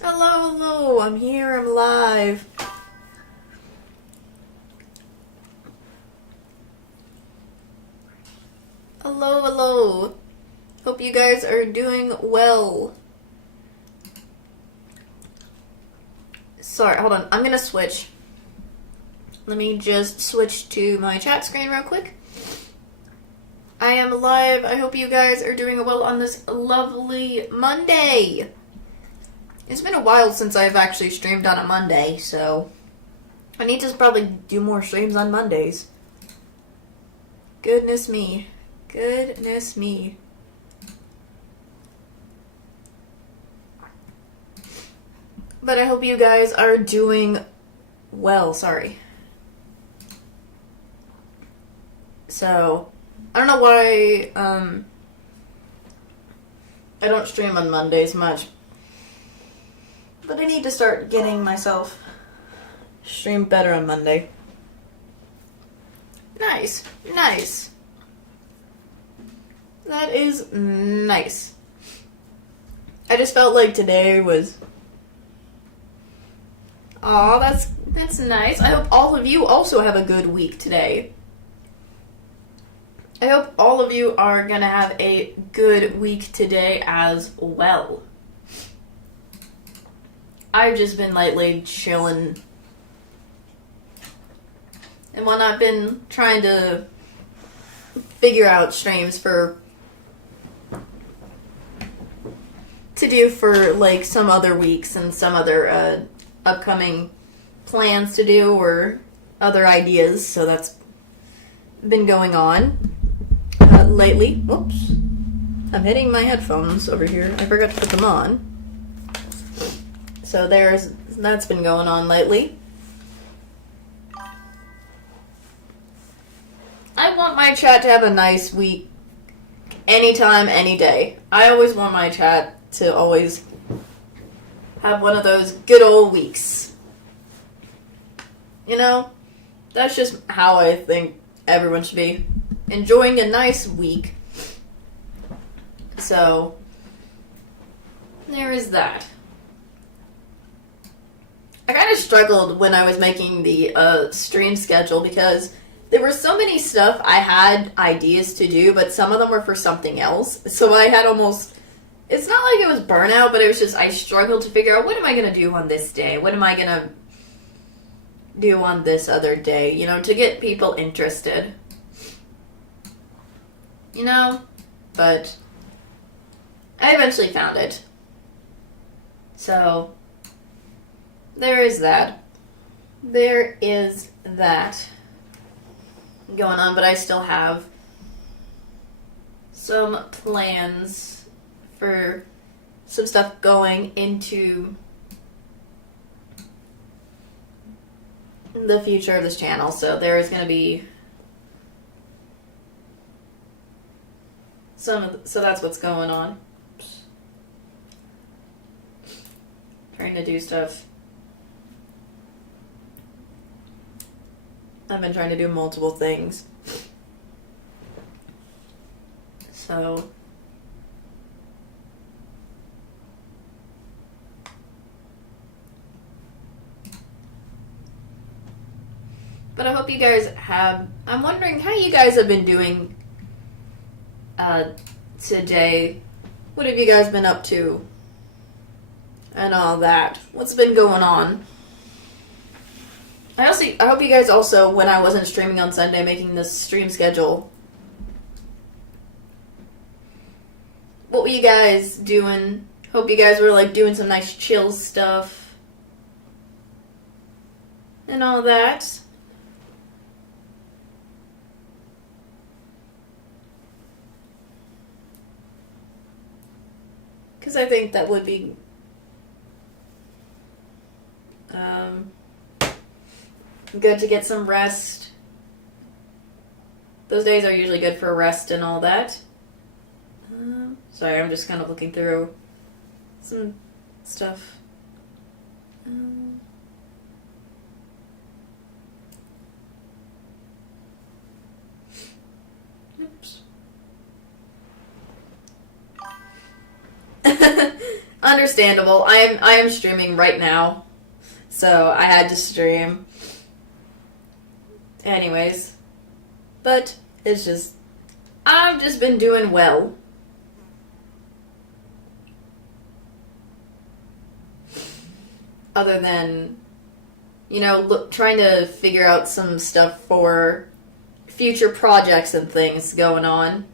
Hello, I'm here, I'm live. Hello. Hope you guys are doing well. Sorry, hold on, I'm gonna switch. Let me just switch to my chat screen real quick. I am live. I hope you guys are doing well on this lovely Monday. It's been a while since I've actually streamed on a Monday, so I need to probably do more streams on Mondays. Goodness me. But I hope you guys are doing well. Sorry. So, I don't know why I don't stream on Mondays much. But I need to start getting myself stream better on Monday. Nice. That is nice. I just felt like today was... Aw, that's nice. I hope all of you also have a good week today. I hope all of you are gonna have a good week today as well. I've just been lately chilling and whatnot. I've been trying to figure out streams to do for like some other weeks and some other upcoming plans to do or other ideas. So that's been going on lately. Whoops. I'm hitting my headphones over here. I forgot to put them on. So that's been going on lately. I want my chat to have a nice week anytime, any day. I always want my chat to always have one of those good old weeks. You know, that's just how I think everyone should be. Enjoying a nice week. So, there is that. I kind of struggled when I was making the stream schedule because there were so many stuff I had ideas to do, but some of them were for something else. So I had almost... It's not like it was burnout, but it was just I struggled to figure out what am I going to do on this day? What am I going to do on this other day? You know, to get people interested. You know? But I eventually found it. So... There is that going on, but I still have some plans for some stuff going into the future of this channel. So there is going to be so that's what's going on. Trying to do stuff. I've been trying to do multiple things. So... But I hope you guys have... I'm wondering how you guys have been doing today. What have you guys been up to? And all that. What's been going on? I hope you guys also, when I wasn't streaming on Sunday, making this stream schedule. What were you guys doing? Hope you guys were like doing some nice chill stuff. And all that. Because I think that would be... good to get some rest. Those days are usually good for rest and all that. Sorry, I'm just kind of looking through some stuff. Oops. understandable. I am streaming right now, so I had to stream. Anyways, but it's just I've just been doing well. Other than, trying to figure out some stuff for future projects and things going on.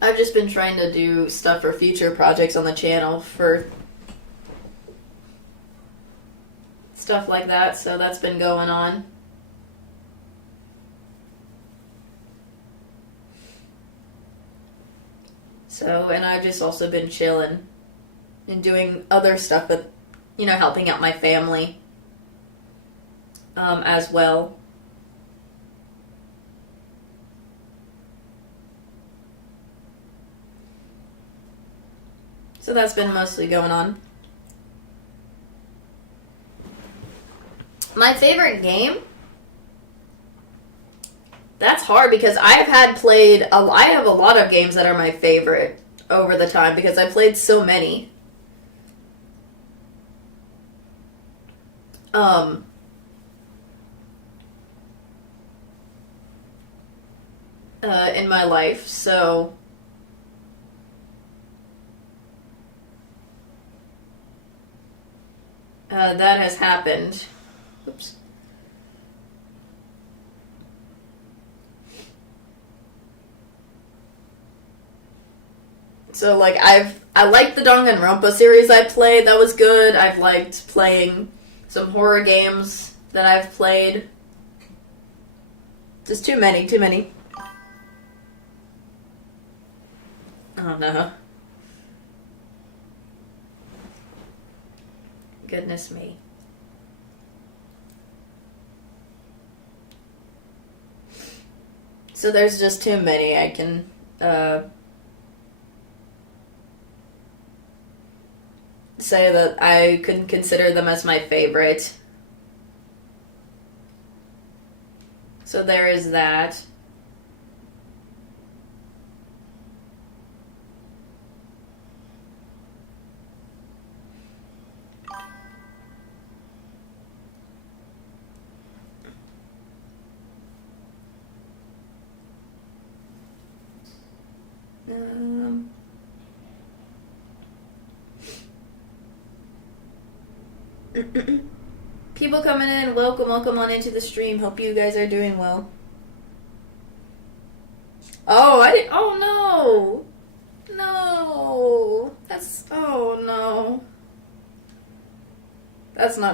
I've just been trying to do stuff for future projects on the channel for stuff like that, so that's been going on. So, and I've just also been chilling and doing other stuff with, helping out my family as well. So that's been mostly going on. My favorite game? That's hard because I have a lot of games that are my favorite over the time because I played so many. In my life, so that has happened. Oops. So like I liked the Danganronpa series I played. That was good. I've liked playing some horror games that I've played. Just too many. Oh no. Goodness me. So there's just too many I can say that I couldn't consider them as my favorite. So there is that. People coming in, welcome on into the stream. Hope you guys are doing well. Oh, oh no! No! Oh no. That's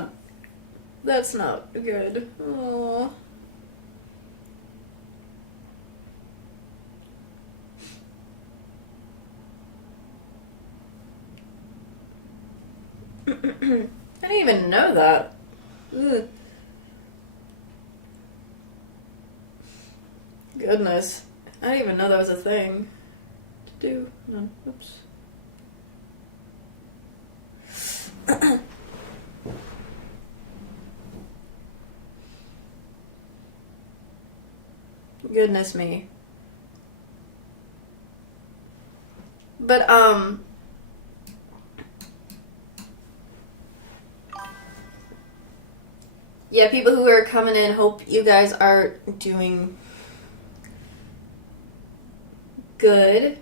not good. Oh. I didn't even know that. Ugh. Goodness. I didn't even know that was a thing to do. No. Oops. Goodness me. But, yeah, people who are coming in, hope you guys are doing good.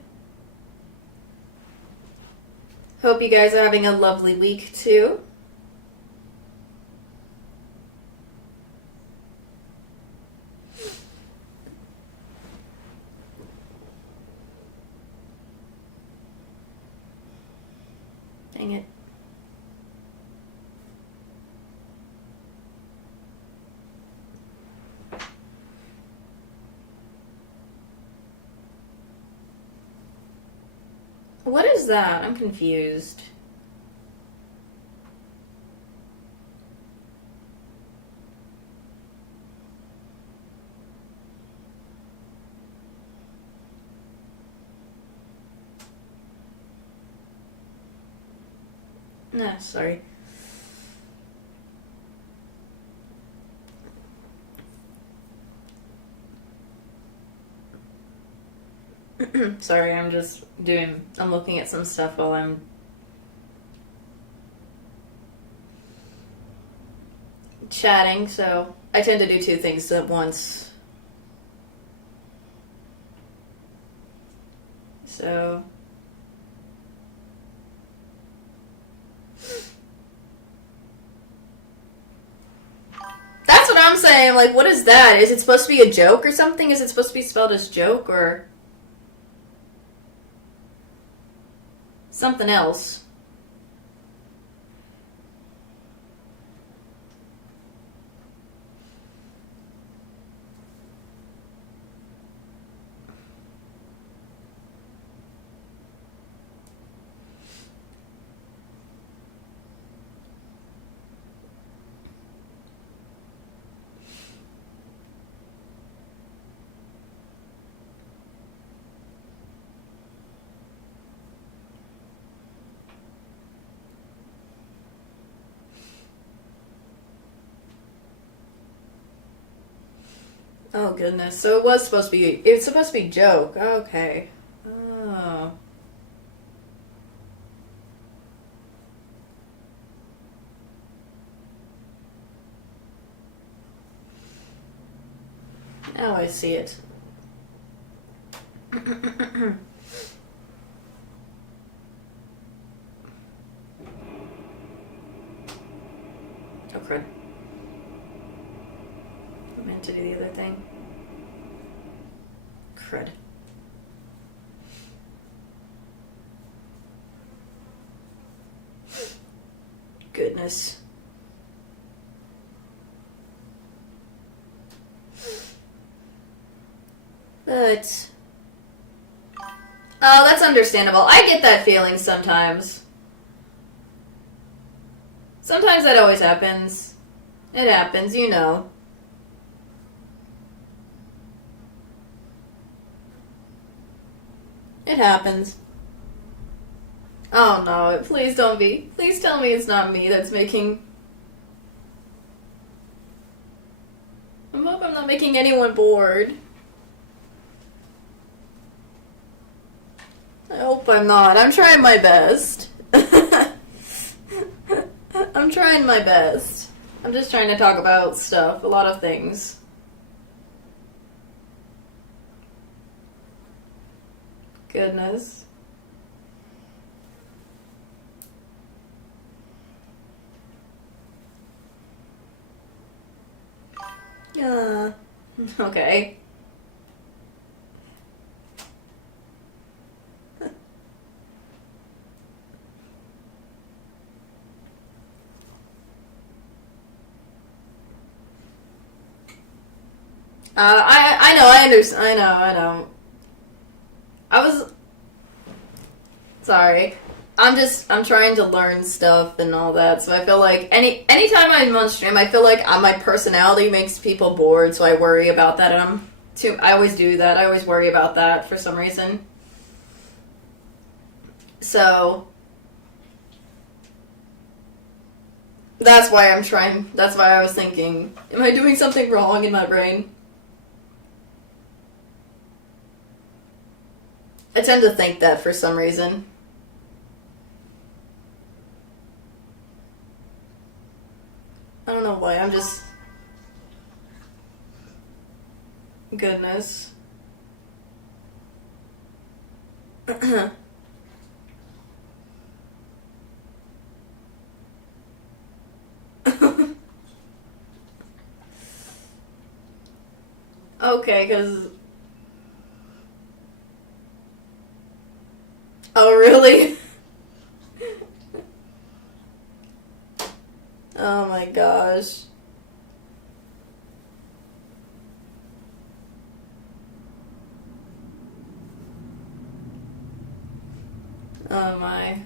Hope you guys are having a lovely week, too. Dang it. What is that? I'm confused. Nah, sorry. Sorry, I'm looking at some stuff while I'm chatting, so I tend to do two things at once. So that's what I'm saying. Like, what is that? Is it supposed to be a joke or something? Is it supposed to be spelled as joke or something else? Oh goodness. So it's supposed to be joke. Okay. Oh. Now I see it. Oh crud. I meant to do the other thing. Crud. Goodness. But oh, that's understandable. I get that feeling sometimes. Sometimes that always happens. It happens, you know. It happens. Oh no, please don't be. Please tell me it's not me that's making. I hope I'm not making anyone bored. I hope I'm not. I'm trying my best. I'm trying my best. I'm just trying to talk about stuff, a lot of things. Goodness. Yeah. Okay. I know, I understand, I know. I was, sorry. I'm trying to learn stuff and all that, so I feel like anytime I'm on stream, I feel like my personality makes people bored, so I worry about that, and I always do that, I always worry about that for some reason. So, that's why I was thinking, am I doing something wrong in my brain? I tend to think that for some reason. I don't know why, I'm just... Goodness. Okay, because... Oh, really? Oh my gosh. Oh my.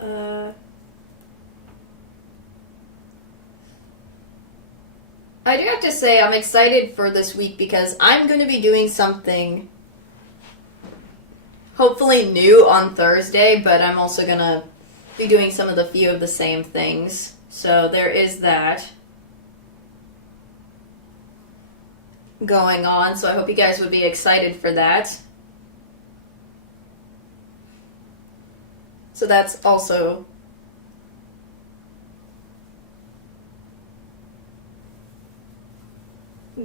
Uh... I do have to say I'm excited for this week because I'm going to be doing something hopefully new on Thursday, but I'm also gonna be doing some of the few of the same things. So there is that going on. So I hope you guys would be excited for that. So that's also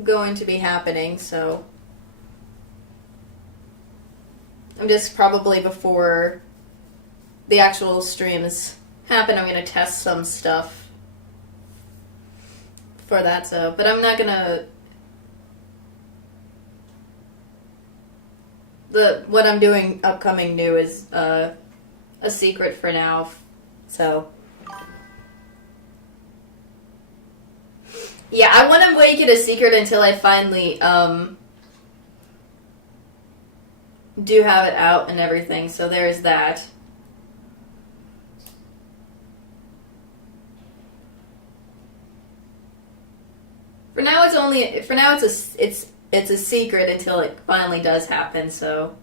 going to be happening. So I'm just probably before the actual streams happen, I'm going to test some stuff for that. So, but I'm not going to... What I'm doing upcoming new is a secret for now. So... yeah, I want to make it a secret until I finally do have it out and everything. So there's that. For now, it's a secret until it finally does happen. So.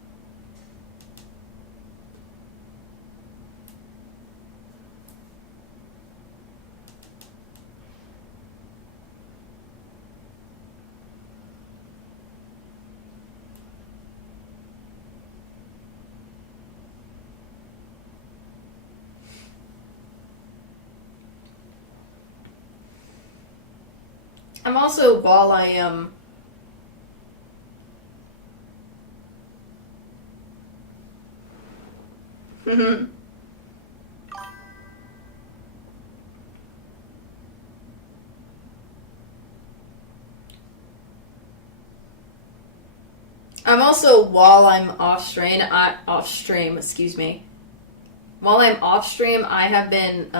I'm also, while I am while I'm off stream, excuse me. While I'm off stream, I have been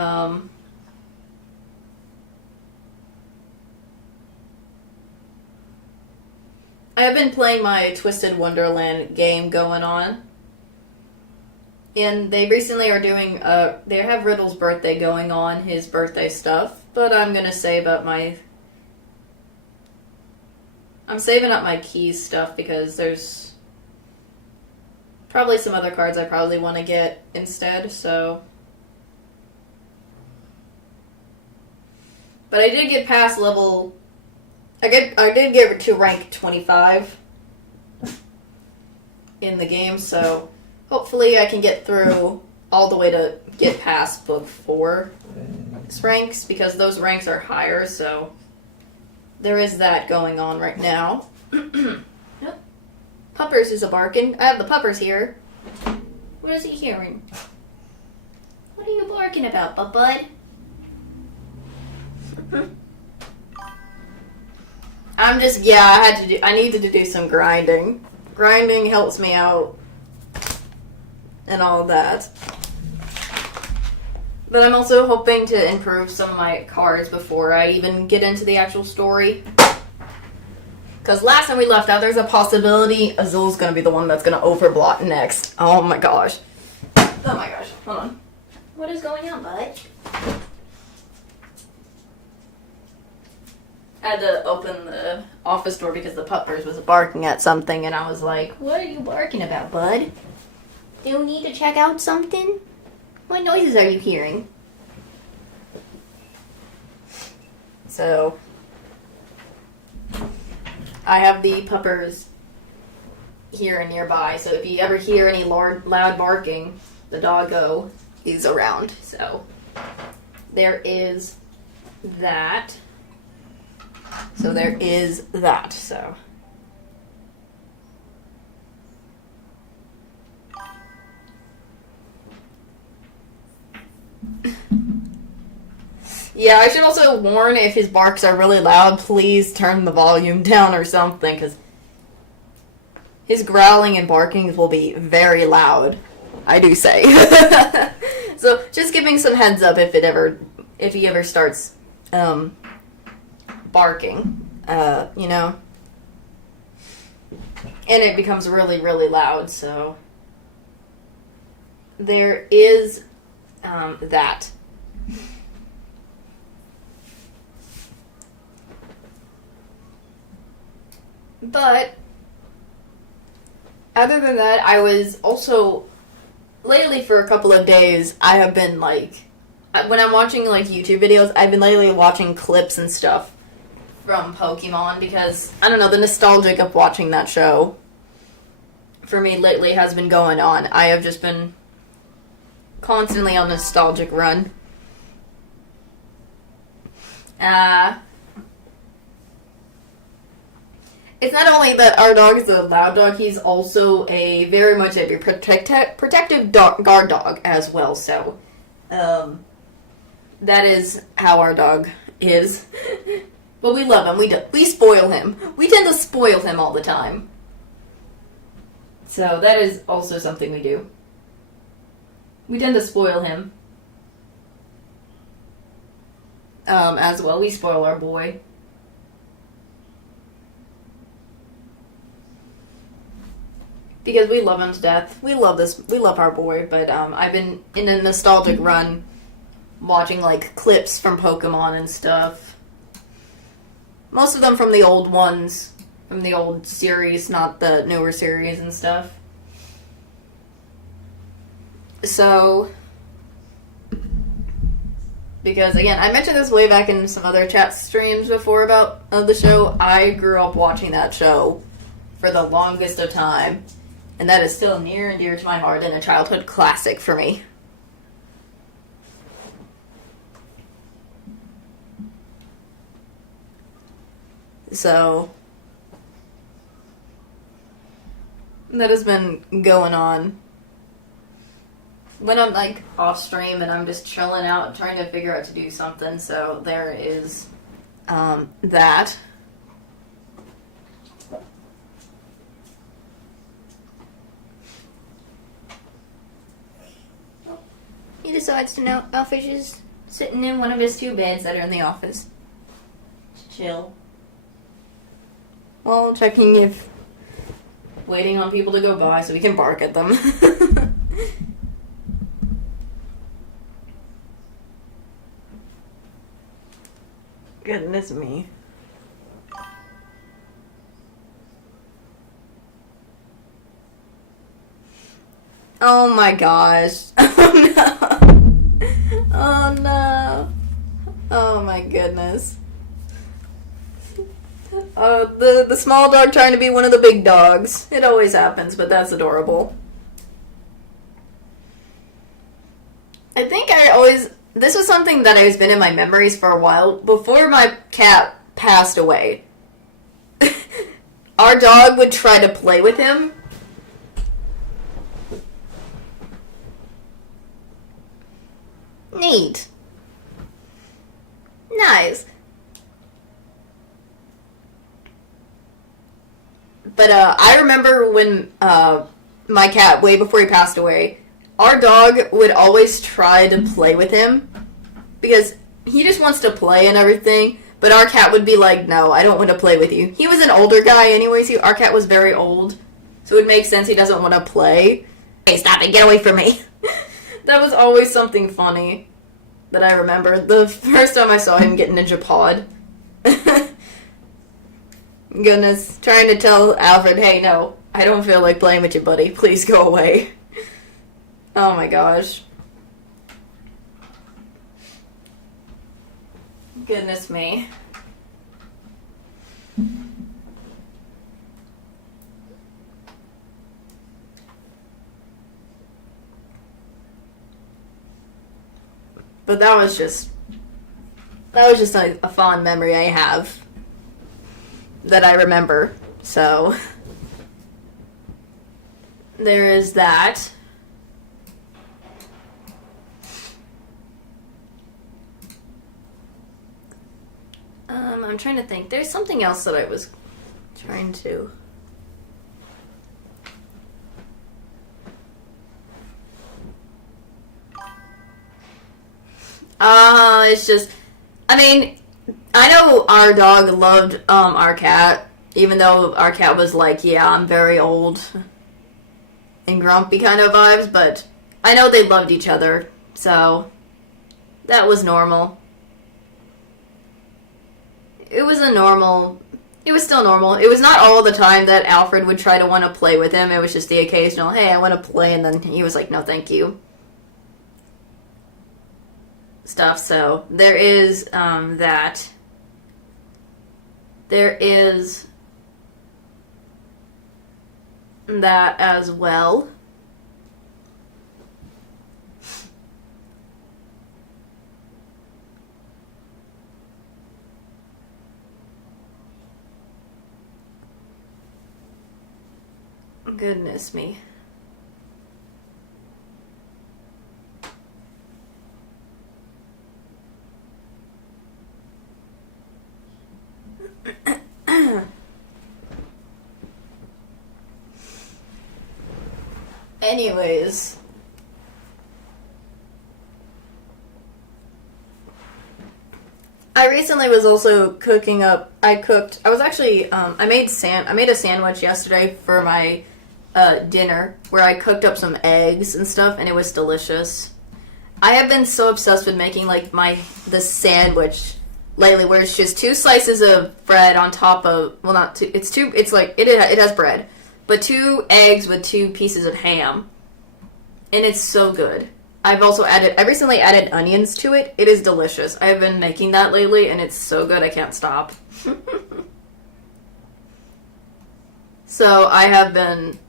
playing my Twisted Wonderland game going on. And they recently are doing, they have Riddle's birthday going on, his birthday stuff. But I'm going to save up I'm saving up my keys stuff because there's probably some other cards I probably want to get instead, so. But I did get past level... I did get to rank 25 in the game, so hopefully I can get through all the way to get past book 4 ranks, because those ranks are higher, so there is that going on right now. Yep. Puppers is a barking. I have the puppers here. What is he hearing? What are you barking about, bud? I needed to do some grinding. Grinding helps me out and all of that. But I'm also hoping to improve some of my cards before I even get into the actual story. Because last time we left out, there's a possibility Azul's going to be the one that's going to overblot next. Oh my gosh. Oh my gosh. Hold on. What is going on, bud? I had to open the office door because the puppers was barking at something, and I was like, what are you barking about, bud? Do you need to check out something? What noises are you hearing? So, I have the puppers here and nearby, so if you ever hear any loud barking, the doggo is around. So, there is that. So there is that, so. Yeah, I should also warn if his barks are really loud, please turn the volume down or something, because his growling and barkings will be very loud, I do say. So just giving some heads up if he ever starts, barking, you know, and it becomes really, really loud, so there is, that. But Other than that, I was also lately for a couple of days. I have been like, when I'm watching like YouTube videos, I've been lately watching clips and stuff from Pokemon because I don't know, the nostalgic of watching that show for me lately has been going on. I have just been constantly on a nostalgic run. It's not only that our dog is a loud dog, he's also a very much a protective guard dog as well, so that is how our dog is. But we love him. We spoil him. We tend to spoil him all the time. So that is also something we do. We tend to spoil him. As well. We spoil our boy. Because we love him to death. We love our boy, but I've been in a nostalgic run watching like clips from Pokemon and stuff. Most of them from the old ones, from the old series, not the newer series and stuff. So, because again, I mentioned this way back in some other chat streams before about the show. I grew up watching that show for the longest of time. And that is still near and dear to my heart and a childhood classic for me. So, that has been going on. When I'm like off stream and I'm just chilling out trying to figure out to do something, so there is that. He decides to know Elfish is sitting in one of his two beds that are in the office. Chill. Well, checking if... waiting on people to go by so we can bark at them. Goodness me. Oh my gosh. Oh no. Oh no. Oh my goodness. The small dog trying to be one of the big dogs. It always happens, but that's adorable. I think this was something that has been in my memories for a while. Before my cat passed away, our dog would try to play with him. Neat. Nice. But I remember when my cat, way before he passed away, our dog would always try to play with him because he just wants to play and everything. But our cat would be like, no, I don't want to play with you. He was an older guy anyways. Our cat was very old. So it would make sense he doesn't want to play. Hey, stop it. Get away from me. That was always something funny that I remember. The first time I saw him get Ninja Pod. Goodness, trying to tell Alfred, hey, no, I don't feel like playing with you, buddy. Please go away. Oh my gosh. Goodness me. But that was just a fond memory I have that I remember. So there is that. I'm trying to think. There's something else that I was trying to... it's just... I mean, I know our dog loved our cat, even though our cat was like, yeah, I'm very old and grumpy kind of vibes, but I know they loved each other, so that was normal. It was a normal It was still normal. It was not all the time that Alfred would try to want to play with him. It was just the occasional, hey, I want to play, and then he was like, no, thank you. Stuff. So there is that. There is that as well. Goodness me. Anyways. I recently was also cooking up. I was actually. I made a sandwich yesterday for my dinner where I cooked up some eggs and stuff, and it was delicious. I have been so obsessed with making like the sandwich lately, where it's just 2 slices of bread on top of, well, not two. It's two. It's like it has bread, but 2 eggs with 2 pieces of ham, and it's so good. I recently added onions to it. It is delicious. I have been making that lately, and it's so good I can't stop. So I have been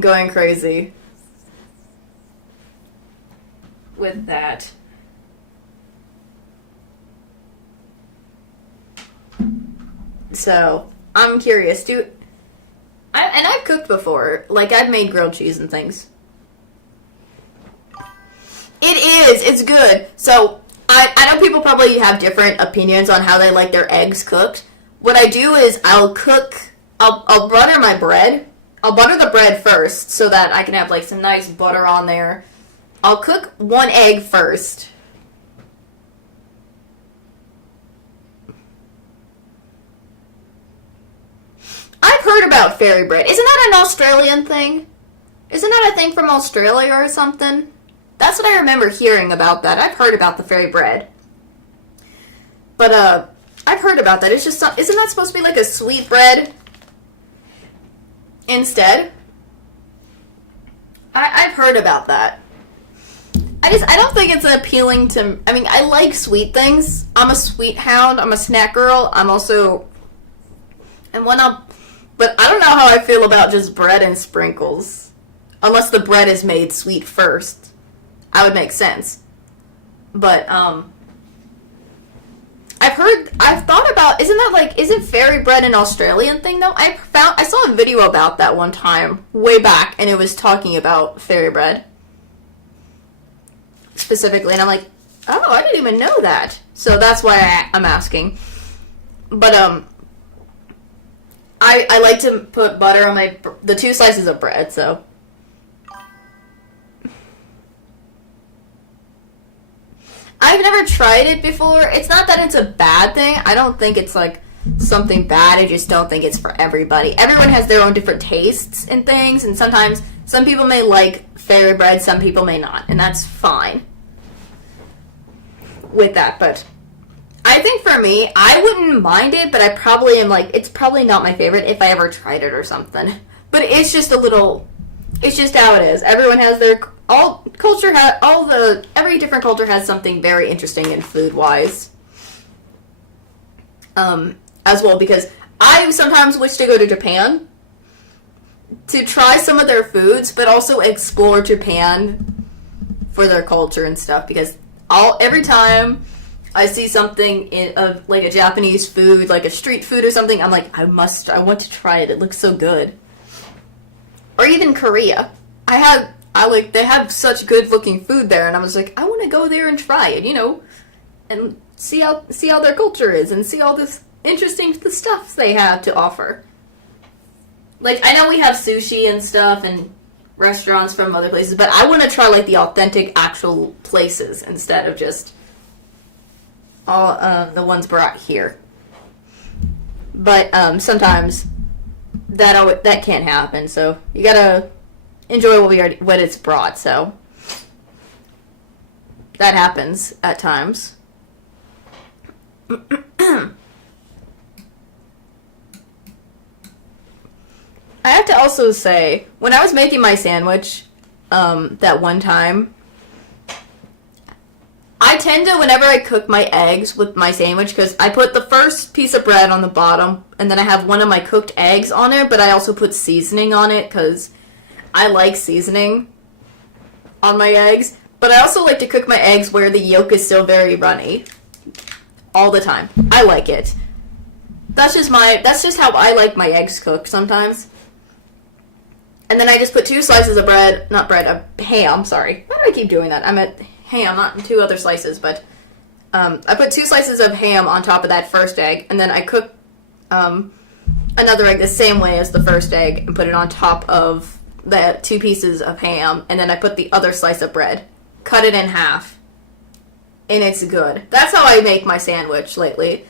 going crazy with that. So I'm curious. I've cooked before. Like, I've made grilled cheese and things. It is. It's good. So, I know people probably have different opinions on how they like their eggs cooked. What I do is I'll butter my bread. I'll butter the bread first so that I can have, like, some nice butter on there. I'll cook 1 egg first. I've heard about fairy bread. Isn't that an Australian thing? Isn't that a thing from Australia or something? That's what I remember hearing about that. I've heard about the fairy bread. But, I've heard about that. It's just, isn't that supposed to be like a sweet bread instead? I've heard about that. I don't think it's appealing to, I mean, I like sweet things. I'm a sweet hound. I'm a snack girl. I'm also, but I don't know how I feel about just bread and sprinkles. Unless the bread is made sweet first. I would make sense. But, I've thought about, isn't fairy bread an Australian thing though? I saw a video about that one time, way back, and it was talking about fairy bread. Specifically, and I'm like, oh, I didn't even know that. So that's why I'm asking. But, I like to put butter on the 2 slices of bread, so. I've never tried it before. It's not that it's a bad thing. I don't think it's like something bad. I just don't think it's for everybody. Everyone has their own different tastes and things, and sometimes some people may like fairy bread, some people may not, and that's fine with that. But I think for me, I wouldn't mind it, but I probably am like, it's probably not my favorite if I ever tried it or something. But it's just it's just how it is. Everyone has every different culture has something very interesting in food-wise. As well, because I sometimes wish to go to Japan to try some of their foods, but also explore Japan for their culture and stuff, because every time I see something of like a Japanese food, like a street food or something, I'm like, I want to try it. It looks so good. Or even Korea. They have such good looking food there, and I was like, I want to go there and try it, and see how their culture is, and see all this interesting stuff they have to offer. Like, I know we have sushi and stuff and restaurants from other places, but I want to try like the authentic actual places instead of just all the ones brought here. But sometimes that can't happen, so you gotta enjoy what it's brought. So that happens at times. I have to also say, when I was making my sandwich, that one time, I tend to, whenever I cook my eggs with my sandwich, because I put the first piece of bread on the bottom, and then I have one of my cooked eggs on it, but I also put seasoning on it, because I like seasoning on my eggs. But I also like to cook my eggs where the yolk is still very runny. All the time. I like it. That's just how I like my eggs cooked sometimes. And then I just put 2 slices of ham, sorry. Why do I keep doing that? I'm at ham, not 2 other slices, but I put 2 slices of ham on top of that first egg, and then I cook another egg the same way as the first egg and put it on top of the 2 pieces of ham, and then I put the other slice of bread. Cut it in half. And it's good. That's how I make my sandwich lately.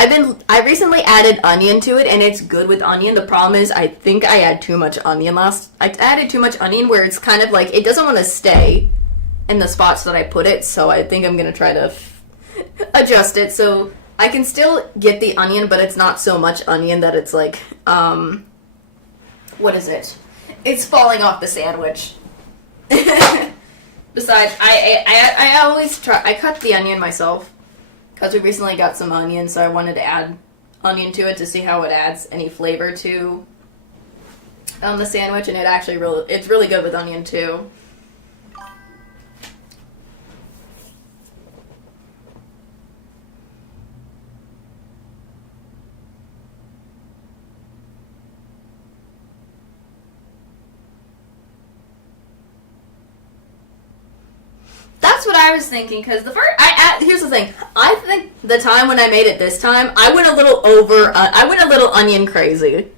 I recently added onion to it, and it's good with onion. The problem is, I think I had too much onion I added too much onion where it's kind of like, it doesn't want to stay in the spots that I put it, so I think I'm going to try to adjust it so I can still get the onion, but it's not so much onion that it's like, what is it? It's falling off the sandwich. Besides, I always try, I cut the onion myself, because we recently got some onion, so I wanted to add onion to it to see how it adds any flavor to the sandwich, and it's really good with onion too. That's what I was thinking, because here's the thing. I think the time when I made it this time, I went a little onion crazy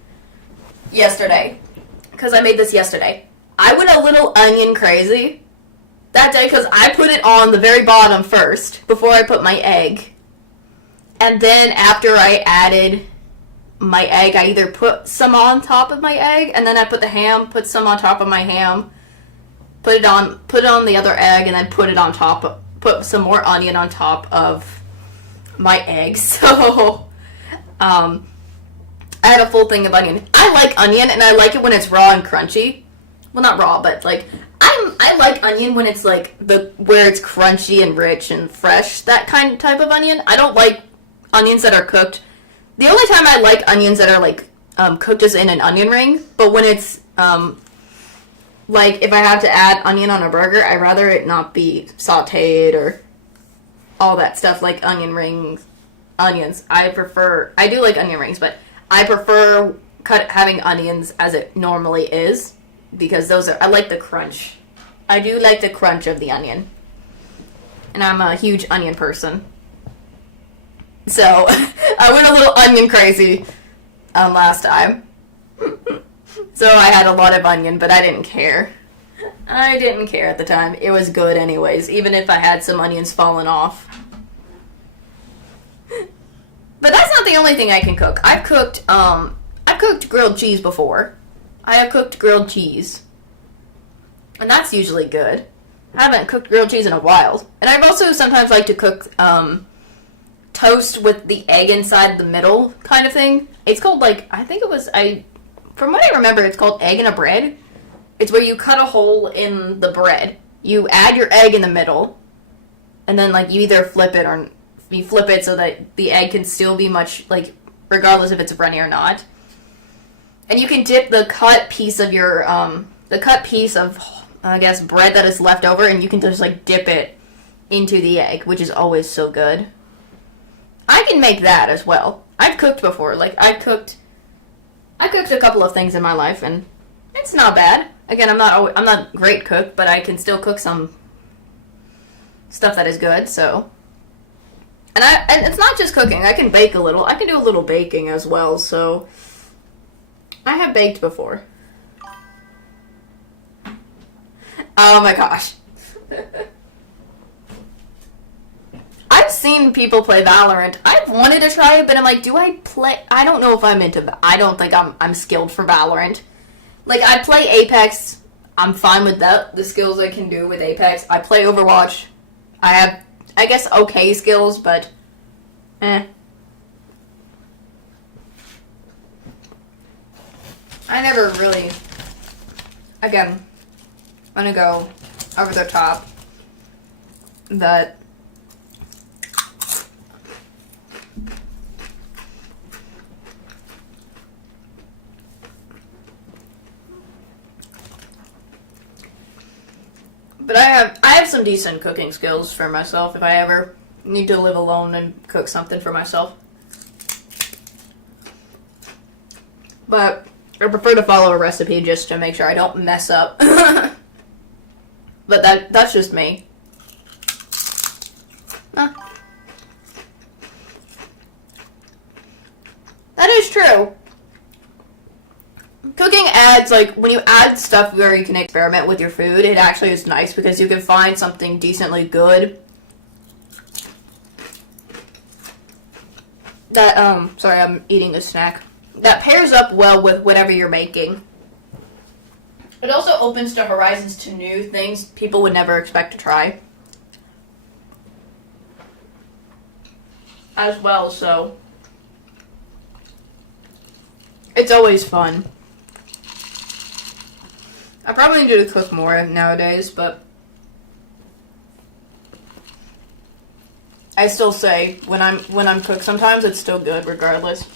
yesterday, because I made this yesterday. I went a little onion crazy that day, because I put it on the very bottom first, before I put my egg. And then after I added my egg, I either put some on top of my egg, and then I put the ham, put some on top of my ham, put it on the other egg, and then put some more onion on top of my egg. So, I had a full thing of onion. I like onion, and I like it when it's raw and crunchy. Well, not raw, but like, I like onion when it's like where it's crunchy and rich and fresh, that type of onion. I don't like onions that are cooked. The only time I like onions that are like cooked is in an onion ring, but when it's like, if I have to add onion on a burger, I'd rather it not be sauteed or all that stuff like onions. I do like onion rings, but I prefer having onions as it normally is, because I like the crunch. I do like the crunch of the onion. And I'm a huge onion person. So, I went a little onion crazy last time. So I had a lot of onion, but I didn't care. I didn't care at the time. It was good anyways, even if I had some onions falling off. But that's not the only thing I can cook. I've cooked grilled cheese before. I have cooked grilled cheese. And that's usually good. I haven't cooked grilled cheese in a while. And I've also sometimes liked to cook toast with the egg inside the middle kind of thing. It's called from what I remember, it's called egg in a bread. It's where you cut a hole in the bread. You add your egg in the middle, and then like you either flip it or you flip it so that the egg can still be much, like, regardless if it's runny or not. And you can dip the cut piece of I guess, bread that is left over, and you can just like dip it into the egg, which is always so good. I can make that as well. I've cooked before. Like, I cooked a couple of things in my life, and it's not bad. Again, I'm not a great cook, but I can still cook some stuff that is good. So, and it's not just cooking. I can bake a little. I can do a little baking as well. So, I have baked before. Oh my gosh. I've seen people play Valorant. I've wanted to try it, but I'm like, I don't know if I'm I don't think I'm skilled for Valorant. Like, I play Apex. I'm fine with that, the skills I can do with Apex. I play Overwatch. I have, I guess, okay skills, but I never really, again, I'm gonna go over the top, but I have some decent cooking skills for myself if I ever need to live alone and cook something for myself. But I prefer to follow a recipe just to make sure I don't mess up. But that's just me. Huh. That is true. Cooking adds, like, when you add stuff where you can experiment with your food, it actually is nice because you can find something decently good that, sorry, I'm eating a snack, that pairs up well with whatever you're making. It also opens the horizons to new things people would never expect to try as well, so it's always fun. I probably need to cook more nowadays, but I still say when I'm cooked sometimes it's still good regardless.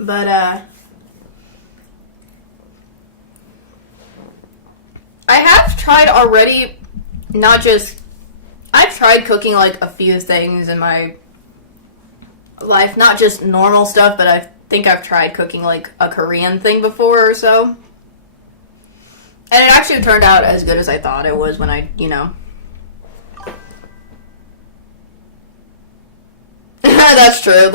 But I have tried already, I've tried cooking like a few things in my life, not just normal stuff, but I think I've tried cooking like a Korean thing before or so. And it actually turned out as good as I thought it was when I, That's true.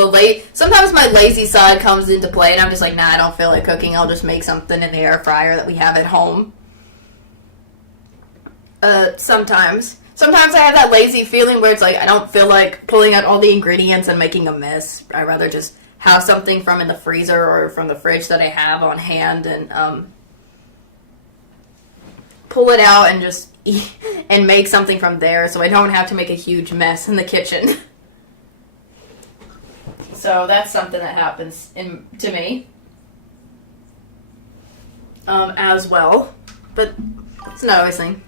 Sometimes my lazy side comes into play and I'm just like, nah, I don't feel like cooking. I'll just make something in the air fryer that we have at home. Sometimes I have that lazy feeling where it's like I don't feel like pulling out all the ingredients and making a mess. I'd rather just have something from in the freezer or from the fridge that I have on hand and pull it out and just eat and make something from there so I don't have to make a huge mess in the kitchen. So that's something that happens to me as well. But it's not always thing.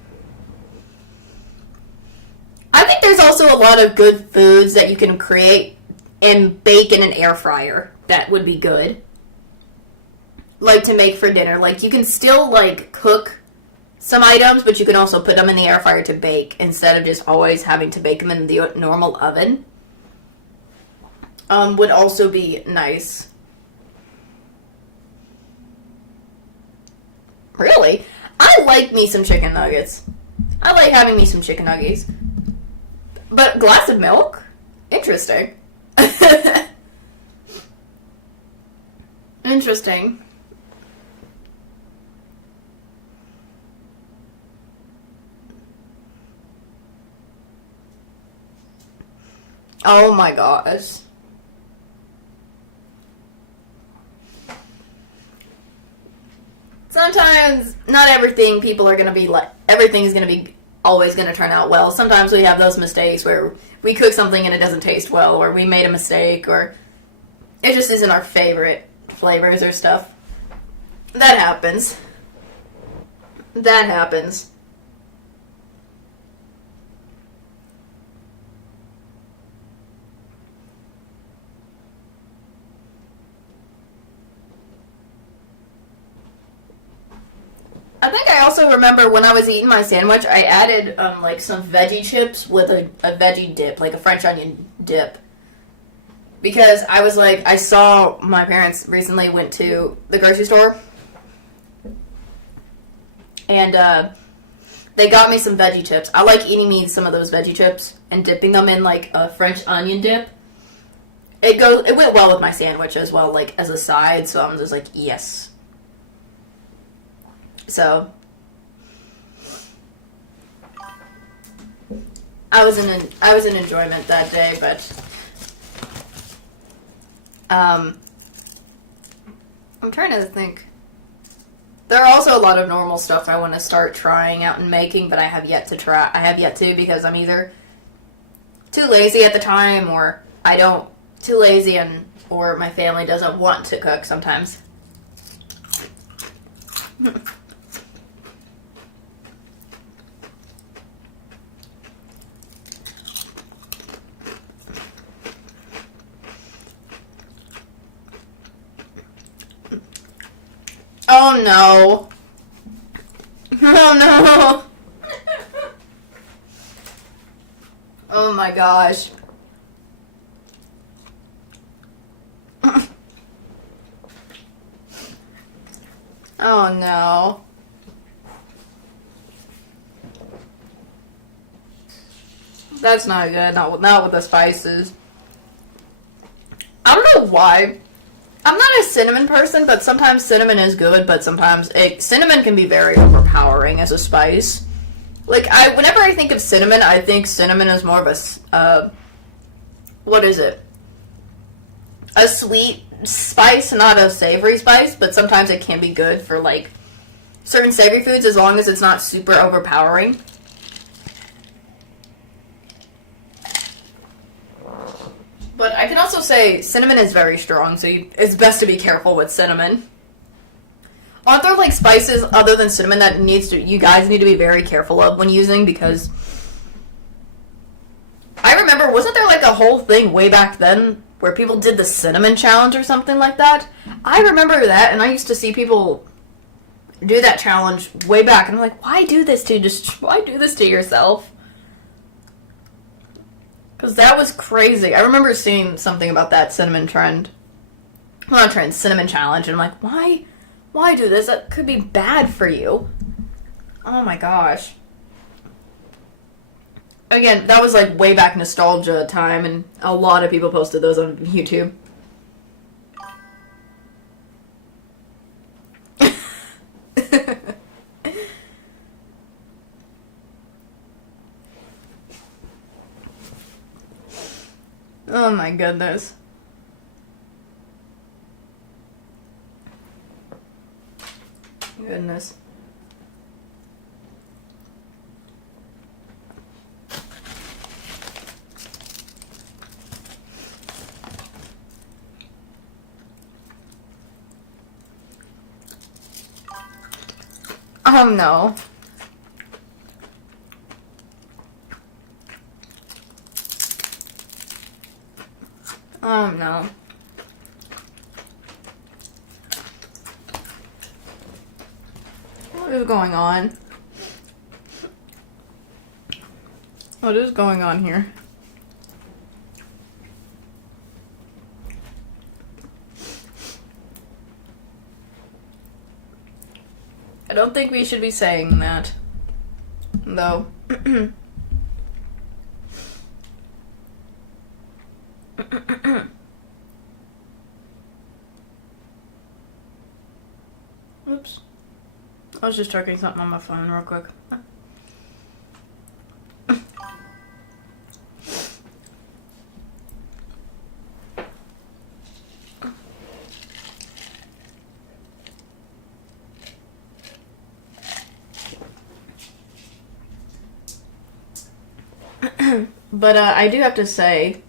I think there's also a lot of good foods that you can create and bake in an air fryer that would be good. Like to make for dinner. Like you can still like cook some items, but you can also put them in the air fryer to bake instead of just always having to bake them in the normal oven. Would also be nice. Really? I like me some chicken nuggets. I like having me some chicken nuggets. But glass of milk? Interesting. Interesting. Oh my gosh. Sometimes, not everything people are going to be like, everything is going to be always going to turn out well. Sometimes we have those mistakes where we cook something and it doesn't taste well, or we made a mistake, or it just isn't our favorite flavors or stuff. That happens. That happens. I think I also remember when I was eating my sandwich, I added like some veggie chips with a veggie dip, like a French onion dip. Because I was like, I saw my parents recently went to the grocery store. And they got me some veggie chips. I like eating me some of those veggie chips and dipping them in like a French onion dip. It went well with my sandwich as well, like as a side, so I'm just like, yes. So I was in enjoyment that day, but I'm trying to think. There are also a lot of normal stuff I want to start trying out and making, but I have yet to try. I have yet to because I'm either too lazy at the time, or I don't too lazy, and or my family doesn't want to cook sometimes. Oh no. Oh no. Oh my gosh. Oh no. That's not good. Not with the spices. I don't know why. I'm not a cinnamon person, but sometimes cinnamon is good, but sometimes cinnamon can be very overpowering as a spice. Like, whenever I think of cinnamon, I think cinnamon is more of a, what is it? A sweet spice, not a savory spice, but sometimes it can be good for, like, certain savory foods as long as it's not super overpowering. But I can also say cinnamon is very strong, so it's best to be careful with cinnamon. Aren't there, like, spices other than cinnamon that you guys need to be very careful of when using? Because I remember, wasn't there, like, a whole thing way back then where people did the cinnamon challenge or something like that? I remember that, and I used to see people do that challenge way back, and I'm like, why do this to yourself? Because that was crazy. I remember seeing something about that cinnamon trend. Well, not trend, cinnamon challenge, and I'm like, why do this? That could be bad for you. Oh my gosh. Again, that was like way back nostalgia time, and a lot of people posted those on YouTube. Oh my goodness. Goodness. Oh no. Oh no. What is going on? What is going on here? I don't think we should be saying that, though. Oops. I was just checking something on my phone real quick. But I do have to say,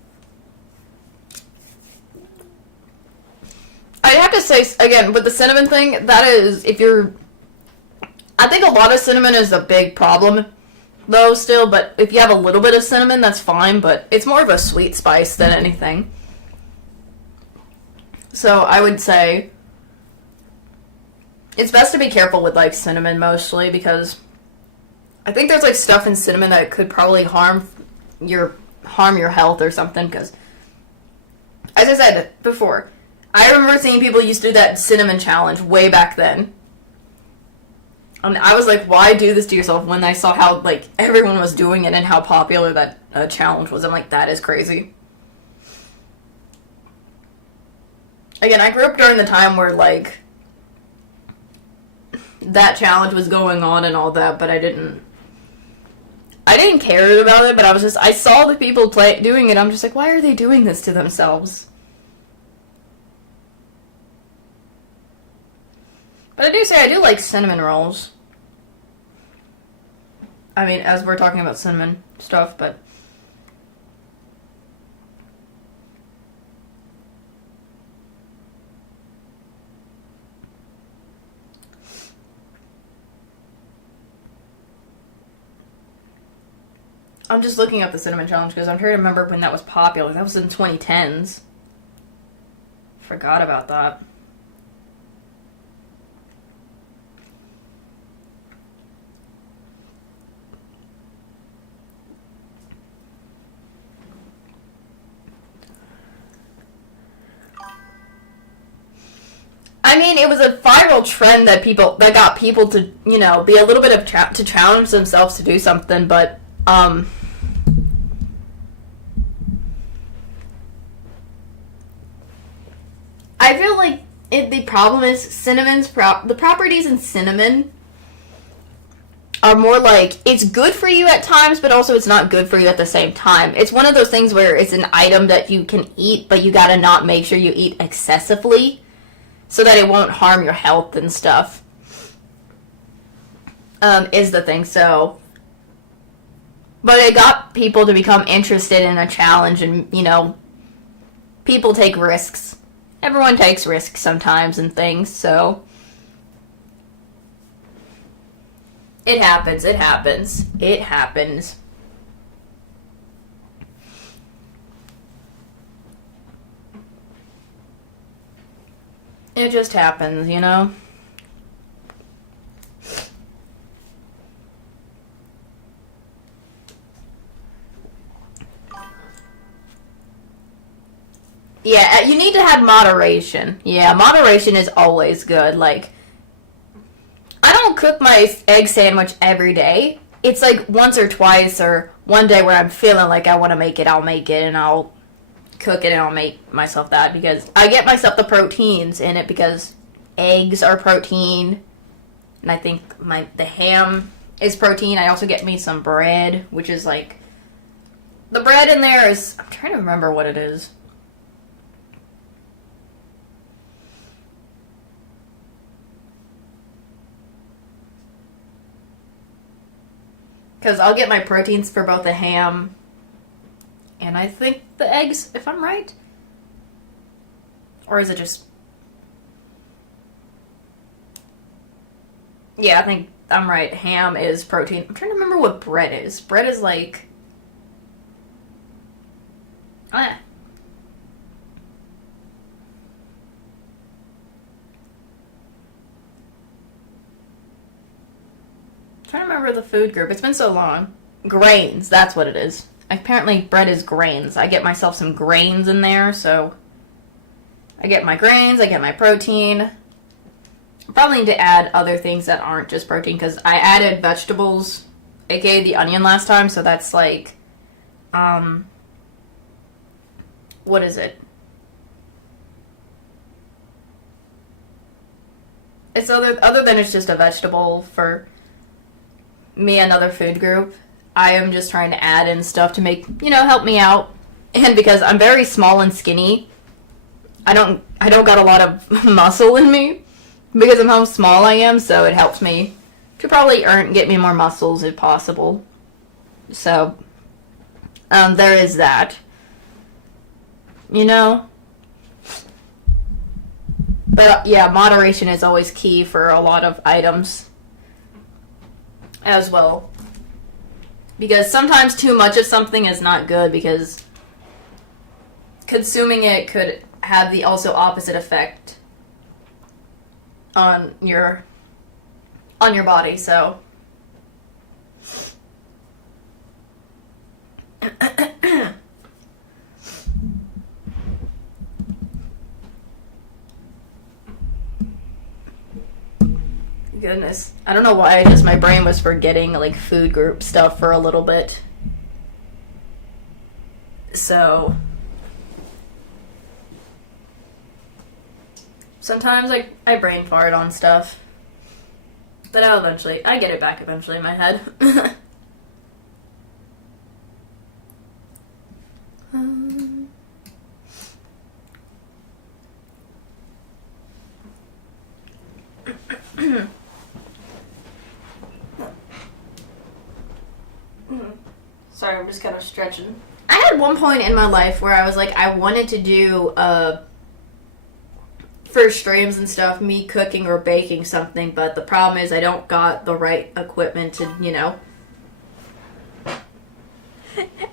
again, with the cinnamon thing, that is, I think a lot of cinnamon is a big problem, though, still, but if you have a little bit of cinnamon, that's fine, but it's more of a sweet spice than anything. So I would say it's best to be careful with, like, cinnamon mostly, because I think there's, like, stuff in cinnamon that could probably harm your health or something, because, as I said before, I remember seeing people used to do that cinnamon challenge way back then. And I was like, why do this to yourself, when I saw how, like, everyone was doing it and how popular that challenge was. I'm like, that is crazy. Again, I grew up during the time where, like, that challenge was going on and all that, but I didn't care about it, but I saw the people doing it, I'm just like, why are they doing this to themselves? But I do say I do like cinnamon rolls. I mean, as we're talking about cinnamon stuff, but... I'm just looking up the cinnamon challenge because I'm trying to remember when that was popular. That was in 2010s. Forgot about that. I mean, it was a viral trend that got people to, you know, be a little bit of to challenge themselves to do something, but I feel like the problem is the properties in cinnamon are more like, it's good for you at times, but also it's not good for you at the same time. It's one of those things where it's an item that you can eat, but you gotta not make sure you eat excessively so that it won't harm your health and stuff. Is the thing, so... But it got people to become interested in a challenge, and, you know, people take risks. Everyone takes risks sometimes and things, so... It happens, it happens, it happens. It just happens, you know? Yeah, you need to have moderation. Yeah, moderation is always good. Like, I don't cook my egg sandwich every day. It's like once or twice, or one day where I'm feeling like I want to make it, I'll make it, and I'll cook it, and I'll make myself that, because I get myself the proteins in it, because eggs are protein, and I think the ham is protein. I also get me some bread, which is like, the bread in there is, I'm trying to remember what it is. Because I'll get my proteins for both the ham and I think the eggs, if I'm right. Or is it just... Yeah, I think I'm right. Ham is protein. I'm trying to remember what bread is. Bread is like... Ah. I'm trying to remember the food group. It's been so long. Grains, that's what it is. Apparently bread is grains. I get myself some grains in there, so... I get my grains, I get my protein. I probably need to add other things that aren't just protein, because I added vegetables, aka the onion last time, so that's like... What is it? It's other than it's just a vegetable for me, another food group. I am just trying to add in stuff to make, help me out. And because I'm very small and skinny, I don't got a lot of muscle in me because of how small I am, so it helps me to probably get me more muscles if possible. So, there is that. But yeah, moderation is always key for a lot of items as well. Because sometimes too much of something is not good, because consuming it could have the also opposite effect on your body, so... Goodness. I don't know why, just my brain was forgetting, like, food group stuff for a little bit. So... Sometimes I brain fart on stuff. But I get it back eventually in my head. Sorry, I'm just kind of stretching. I had one point in my life where I was like, I wanted to do, for streams and stuff, me cooking or baking something, but the problem is I don't got the right equipment to,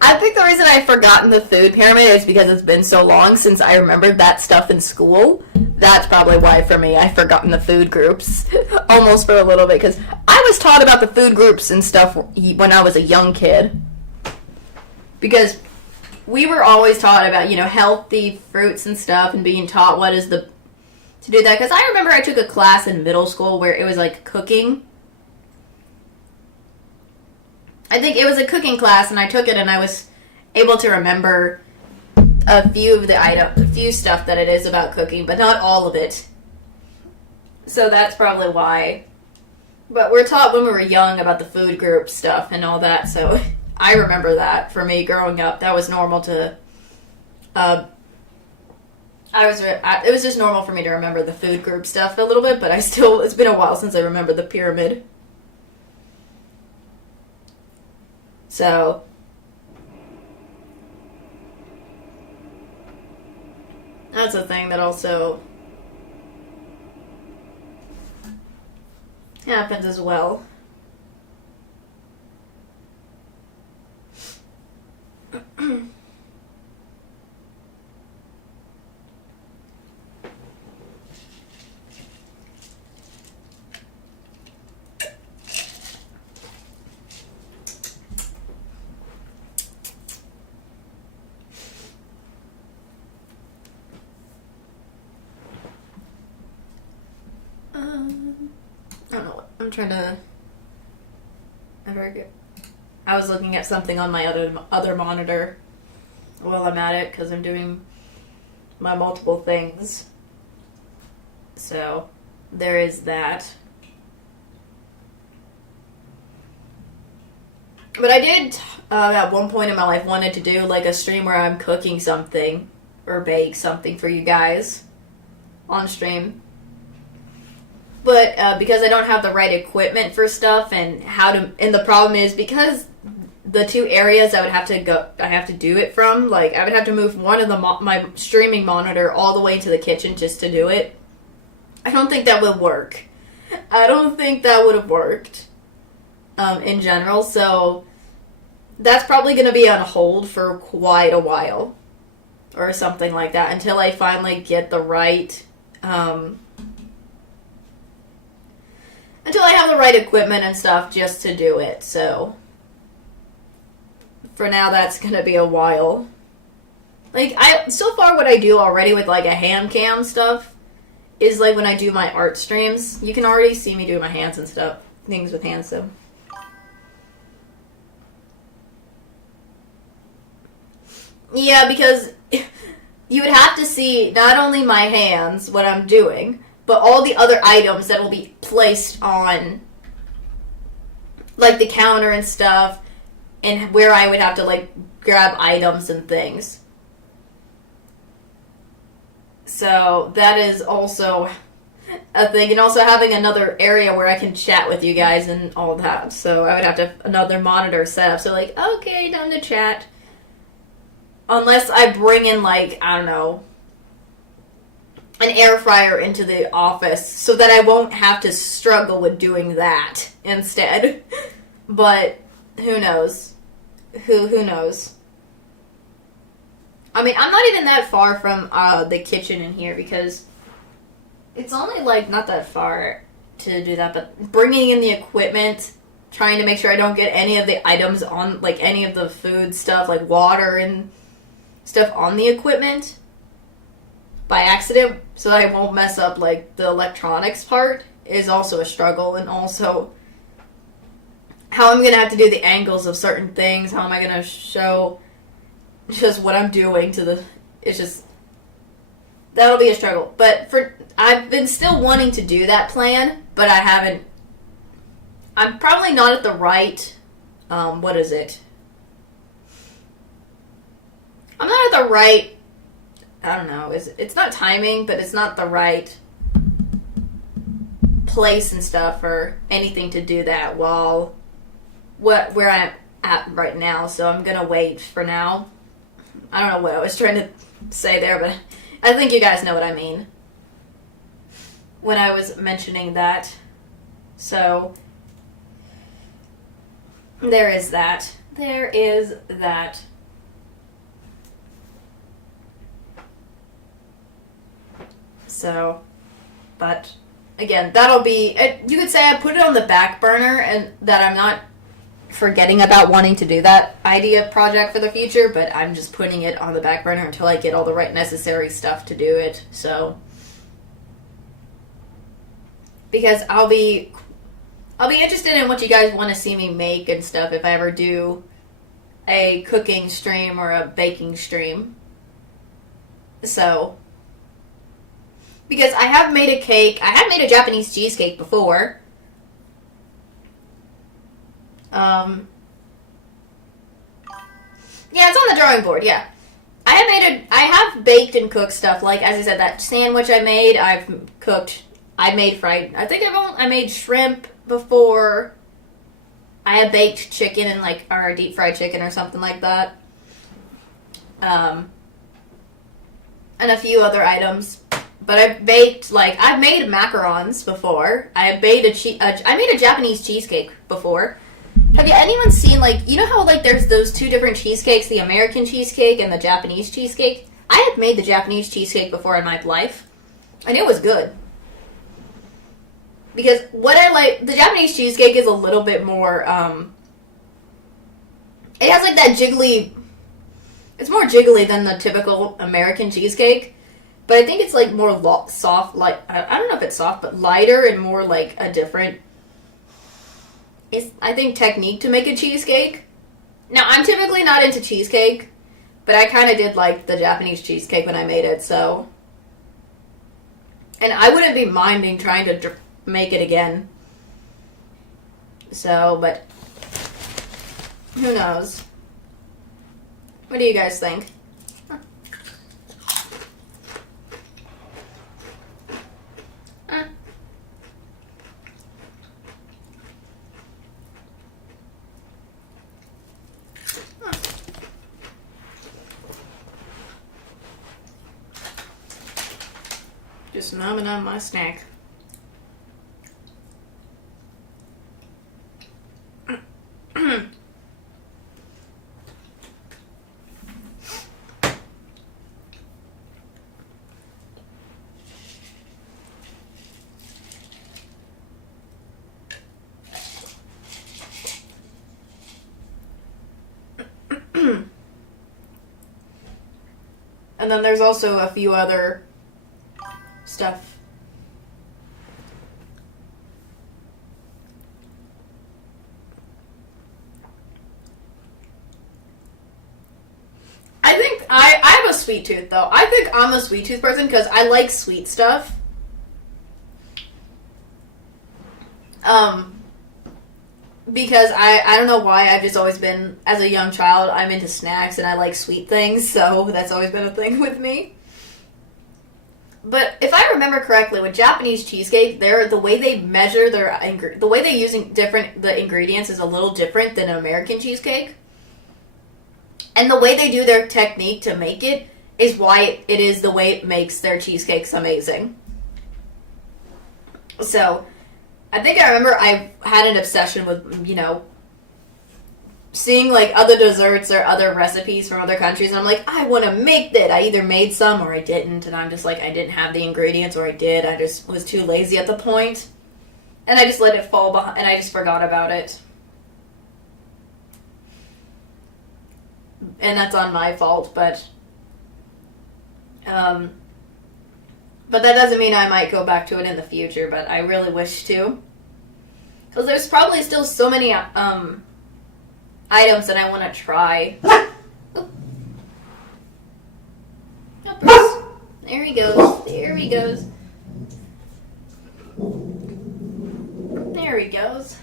I think the reason I've forgotten the food pyramid is because it's been so long since I remembered that stuff in school. That's probably why, for me, I've forgotten the food groups almost for a little bit, because I was taught about the food groups and stuff when I was a young kid. Because we were always taught about, healthy fruits and stuff, and being taught to do that. Because I remember I took a class in middle school where it was like cooking. I think it was a cooking class, and I took it, and I was able to remember a few of the items, a few stuff that it is about cooking, but not all of it. So that's probably why. But we're taught when we were young about the food group stuff and all that, so I remember that. For me, growing up, that was normal to. It was just normal for me to remember the food group stuff a little bit, but it's been a while since I remember the pyramid. So, that's a thing that also happens as well. I don't know what I'm trying to. I was looking at something on my other monitor while I'm at it because I'm doing my multiple things. So there is that. But I did at one point in my life wanted to do like a stream where I'm cooking something or bake something for you guys on stream. But because I don't have the right equipment for stuff and the problem is because the two areas I have to do it from, like I would have to move one of my streaming monitor all the way to the kitchen just to do it. I don't think that would work. I don't think that would have worked in general. So that's probably going to be on hold for quite a while or something like that until I finally get the right. Until I have the right equipment and stuff just to do it, so. For now, that's gonna be a while. Like, so far what I do already with, like, a hand cam stuff is, like, when I do my art streams. You can already see me do my hands and stuff. Things with hands, so. Yeah, because you would have to see not only my hands, what I'm doing, but all the other items that will be placed on, like, the counter and stuff, and where I would have to, like, grab items and things. So, that is also a thing. And also having another area where I can chat with you guys and all that. So, I would have to have another monitor set up. So, like, okay, time to chat. Unless I bring in, like, I don't know, an air fryer into the office so that I won't have to struggle with doing that instead. But who knows? Who knows? I mean, I'm not even that far from the kitchen in here because it's only like not that far to do that, but bringing in the equipment, trying to make sure I don't get any of the items on, like any of the food stuff, like water and stuff on the equipment by accident, so that I won't mess up, like, the electronics part is also a struggle, and also how I'm going to have to do the angles of certain things, how am I going to show just what I'm doing it's just, that'll be a struggle. But I've been still wanting to do that plan, but I'm probably not at the right, what is it? I'm not at the right, I don't know, it's not timing, but it's not the right place and stuff or anything to do that while where I'm at right now. So I'm gonna wait for now. I don't know what I was trying to say there, but I think you guys know what I mean when I was mentioning that. So there is that. There is that. So, but again, that'll be, you could say I put it on the back burner and that I'm not forgetting about wanting to do that idea project for the future, but I'm just putting it on the back burner until I get all the right necessary stuff to do it. So, because I'll be interested in what you guys want to see me make and stuff if I ever do a cooking stream or a baking stream. So, because I have made a cake. I have made a Japanese cheesecake before. Yeah, it's on the drawing board, yeah. I have baked and cooked stuff, like, as I said, that sandwich I made, I made fried, I made shrimp before. I have baked chicken and, like, or deep fried chicken or something like that. And a few other items. But I've baked, like, I've made macarons before. I made a Japanese cheesecake before. Have anyone seen, like, you know how, like, there's those two different cheesecakes, the American cheesecake and the Japanese cheesecake? I had made the Japanese cheesecake before in my life, and it was good. Because what I like, the Japanese cheesecake is a little bit more, it has, like, that jiggly, it's more jiggly than the typical American cheesecake. But I think it's, like, more soft, like, I don't know if it's soft, but lighter and more, like, a different, I think, technique to make a cheesecake. Now, I'm typically not into cheesecake, but I kind of did like the Japanese cheesecake when I made it, so. And I wouldn't be minding trying to make it again. So, but who knows? What do you guys think? Just numbing on my snack. And then there's also a few other stuff. I think I have a sweet tooth, though. I think I'm a sweet tooth person because I like sweet stuff. Because I don't know why, I've just always been, as a young child, I'm into snacks and I like sweet things, so that's always been a thing with me. But if I remember correctly, with Japanese cheesecake, the way they measure the way they use the ingredients is a little different than an American cheesecake. And the way they do their technique to make it is why it is the way it makes their cheesecakes amazing. So, I think I remember I had an obsession with, seeing, like, other desserts or other recipes from other countries, and I'm like, I want to make that. I either made some or I didn't, and I'm just like, I didn't have the ingredients, or I did. I just was too lazy at the point, and I just let it fall behind, and I just forgot about it. And that's on my fault, but that doesn't mean I might go back to it in the future, but I really wish to. Because there's probably still so many items that I want to try. Oh, Bruce. There he goes. There he goes. There he goes.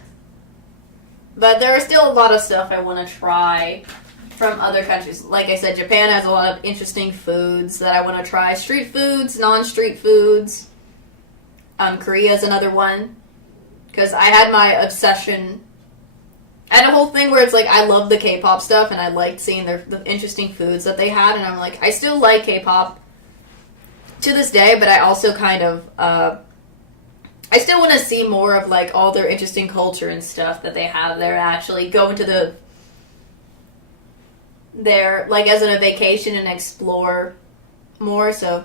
But there are still a lot of stuff I want to try from other countries. Like I said, Japan has a lot of interesting foods that I want to try. Street foods, non-street foods. Korea is another one. because I had my obsession. I had a whole thing where it's like I love the K-pop stuff, and I liked seeing the interesting foods that they had, and I'm like, I still like K-pop to this day, but I also kind of I still want to see more of like all their interesting culture and stuff that they have there, and actually go into their like as a vacation and explore more. So.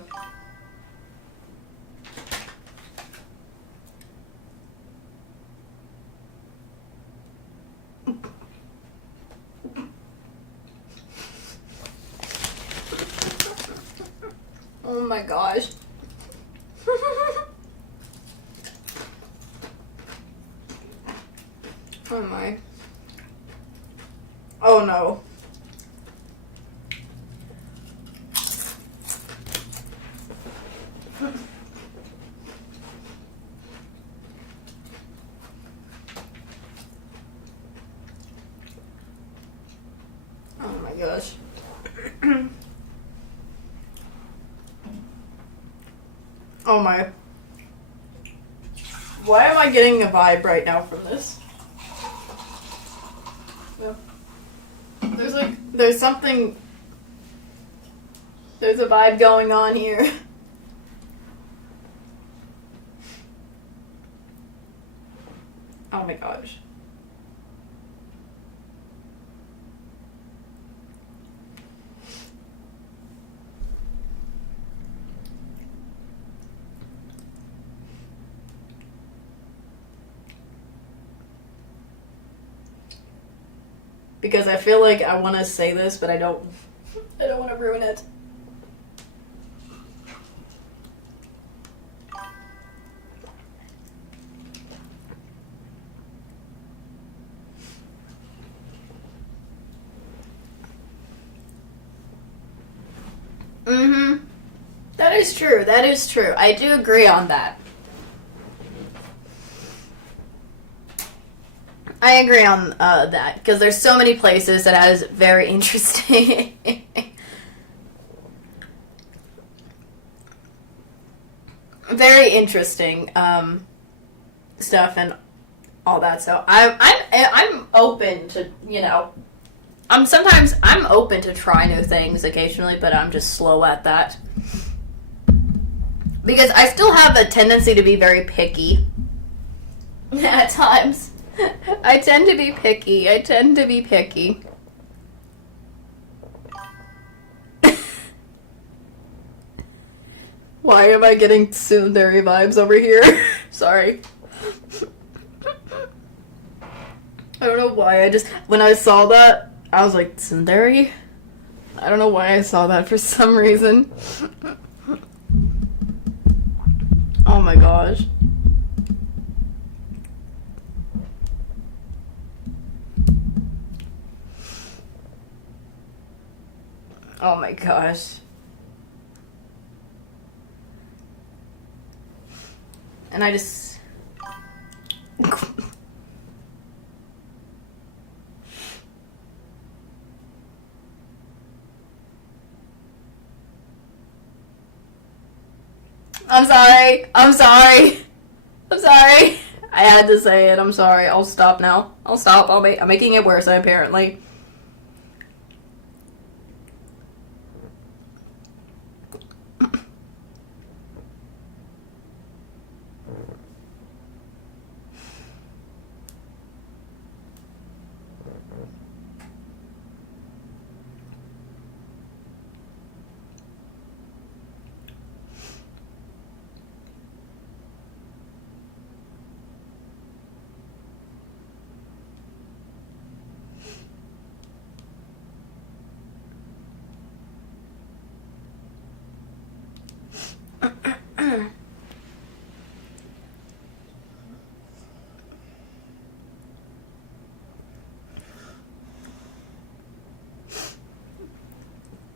Oh my gosh. Oh my. Oh no. Oh my gosh. Oh my. Why am I getting a vibe right now from this? No. There's something, there's a vibe going on here. Oh my gosh. Because I feel like I want to say this, but I don't want to ruin it. Mm-hmm. That is true. That is true. I do agree on that. I agree on that, because there's so many places that has very interesting very interesting stuff and all that. So I'm open to, you know, I'm open to try new things occasionally, but I'm just slow at that. Because I still have a tendency to be very picky at times. I tend to be picky. Why am I getting tsundere vibes over here? Sorry. I don't know why. When I saw that, I was like, tsundere? I don't know why I saw that for some reason. Oh my gosh. Oh my gosh. And I just... I'm sorry. I had to say it. I'm sorry. I'll stop now. I'm making it worse, apparently.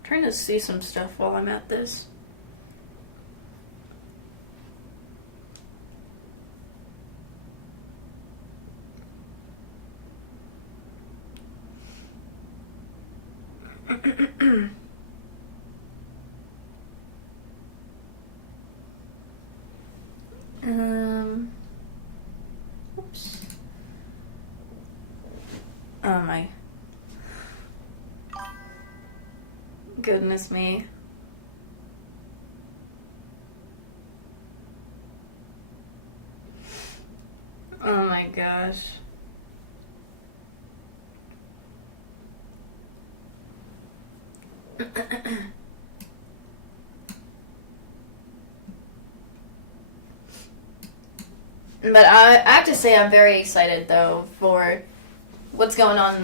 Trying to see some stuff while I'm at this. Oh my goodness me. Oh my gosh. But I have to say I'm very excited though for what's going on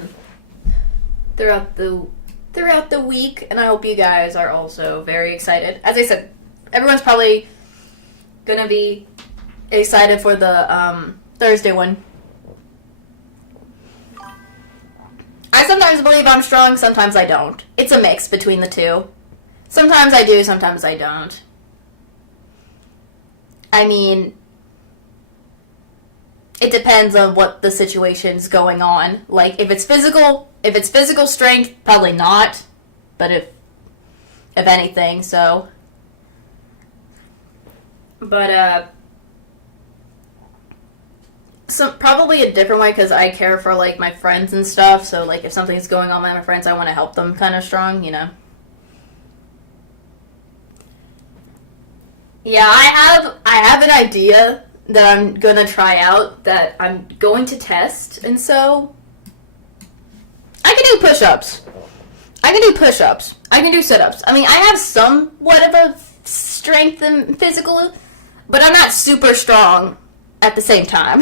throughout the week, and I hope you guys are also very excited. As I said, everyone's probably gonna be excited for the Thursday one. I sometimes believe I'm strong, sometimes I don't. It's a mix between the two. Sometimes I do, sometimes I don't. I mean, it depends on what the situation's going on. Like, if it's physical strength, probably not. But if anything, so. But, probably a different way, because I care for, like, my friends and stuff. So, like, if something's going on with my friends, I want to help them kind of strong, you know. Yeah, I have an idea that I'm gonna try out, that I'm going to test, and so I can do push-ups. I can do push-ups. I can do sit-ups. I mean, I have somewhat of a strength and physical, but I'm not super strong at the same time.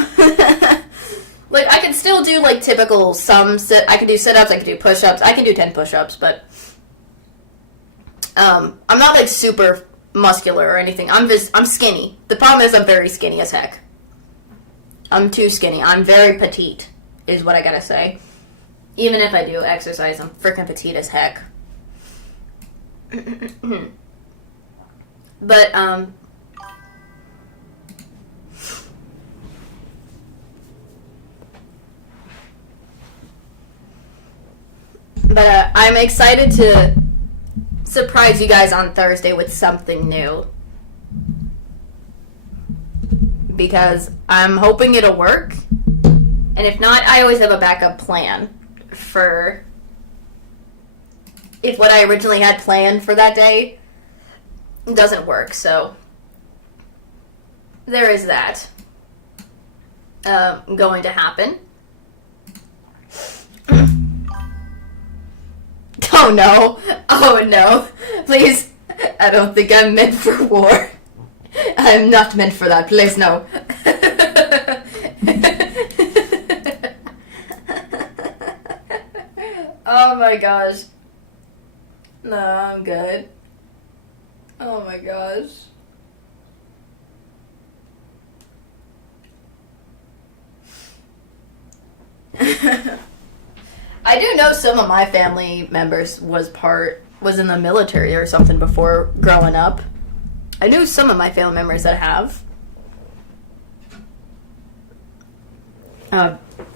Like, I can still do, like, typical I can do sit-ups, I can do push-ups, I can do 10 push-ups, but I'm not, like, super muscular or anything. I'm skinny. The problem is I'm very skinny as heck. I'm too skinny. I'm very petite, is what I gotta say. Even if I do exercise, I'm freaking petite as heck. But, I'm excited to surprise you guys on Thursday with something new, because I'm hoping it'll work, and if not, I always have a backup plan for if what I originally had planned for that day doesn't work. So there is that going to happen. Oh no. Oh no. Please. I don't think I'm meant for war. I'm not meant for that. Please, no. Oh my gosh. No, I'm good. Oh my gosh. I do know some of my family members was in the military or something before growing up. I knew some of my family members that have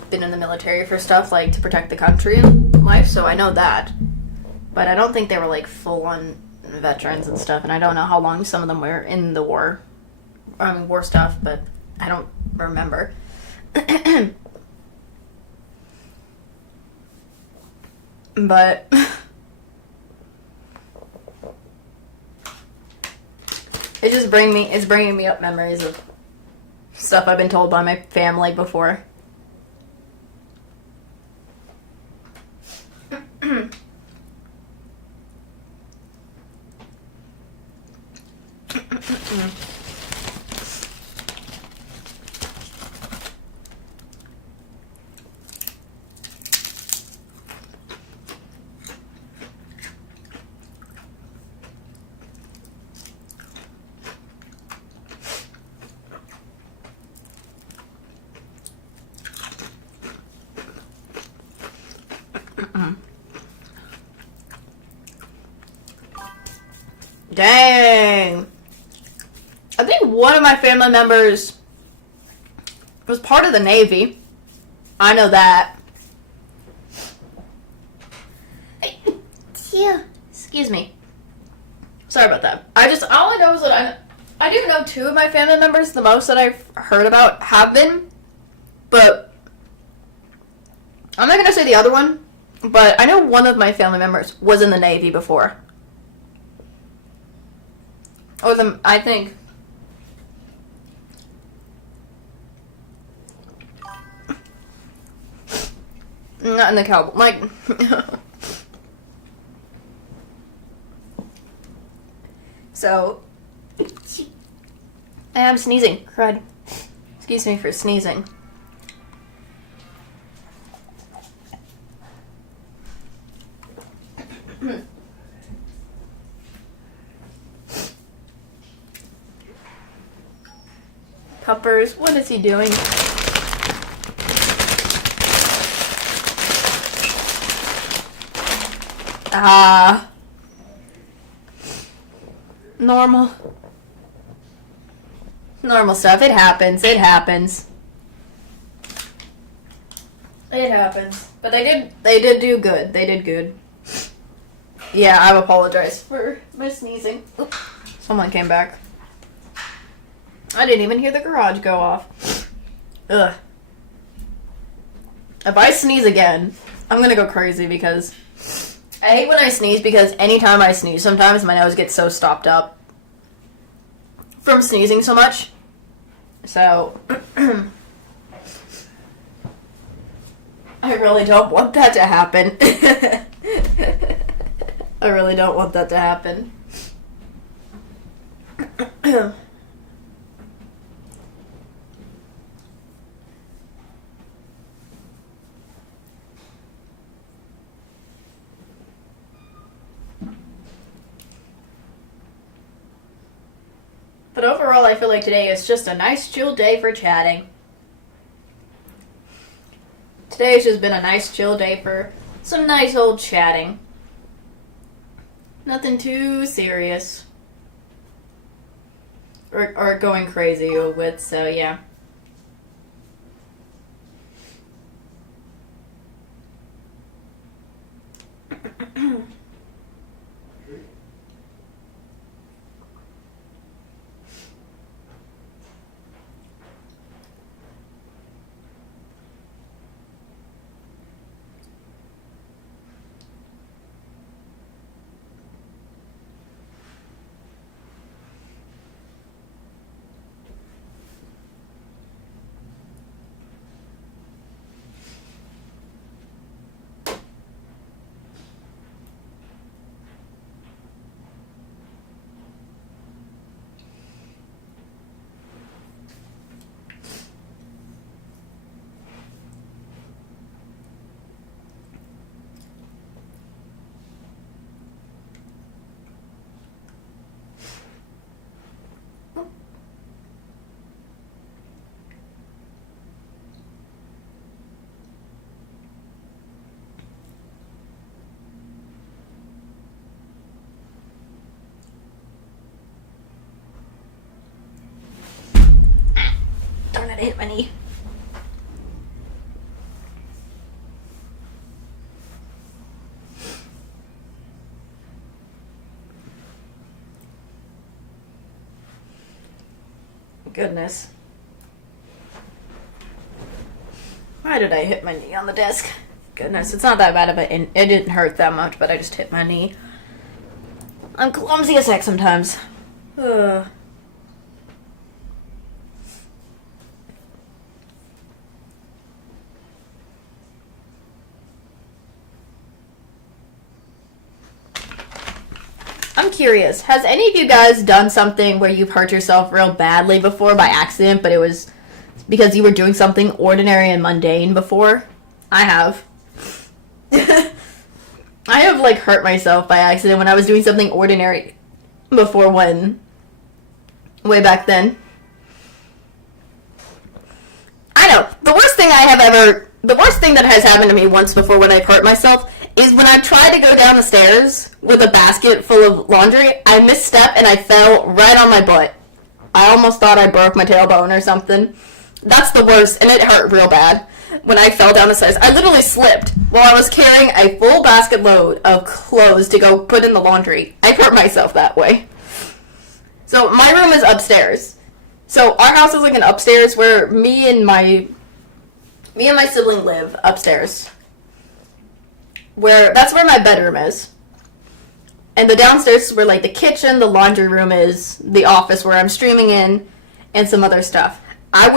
been in the military for stuff like to protect the country and life, so I know that. But I don't think they were like full-on veterans and stuff, and I don't know how long some of them were in the war. War stuff, but I don't remember. But it's bringing me up memories of stuff I've been told by my family before. Dang. I think one of my family members was part of the Navy. I know that. Yeah. Excuse me. Sorry about that. All I know is that I do know two of my family members, the most that I've heard about, have been. But I'm not gonna say the other one, but I know one of my family members was in the Navy before. I think. Not in the cowboy. Like. So. I am sneezing. Crud. Excuse me for sneezing. Puppers, what is he doing? Ah. Normal. Normal stuff. It happens. It happens. It happens. But they did do good. They did good. Yeah, I apologize for my sneezing. Oops. Someone came back. I didn't even hear the garage go off. Ugh. If I sneeze again, I'm gonna go crazy because I hate when I sneeze because anytime I sneeze, sometimes my nose gets so stopped up from sneezing so much. So, I really don't want that to happen. I really don't want that to happen. But overall, I feel like today is just a nice, chill day for chatting. Today has just been a nice, chill day for some nice old chatting. Nothing too serious. Or going crazy with, so yeah. Darn it, I hit my knee. Goodness. Why did I hit my knee on the desk? Goodness, it's not that bad of it didn't hurt that much, but I just hit my knee. I'm clumsy as heck sometimes. Ugh. I'm curious, has any of you guys done something where you've hurt yourself real badly before by accident, but it was because you were doing something ordinary and mundane before? I have. I have, like, hurt myself by accident when I was doing something ordinary before way back then. I know, the worst thing that has happened to me once before when I've hurt myself is when I tried to go down the stairs with a basket full of laundry, I misstepped and I fell right on my butt. I almost thought I broke my tailbone or something. That's the worst, and it hurt real bad. When I fell down the stairs, I literally slipped while I was carrying a full basket load of clothes to go put in the laundry. I hurt myself that way. So my room is upstairs. So our house is like an upstairs where me and my sibling live upstairs. where that's where my bedroom is. And the downstairs is where like the kitchen, the laundry room is, the office where I'm streaming in, and some other stuff. I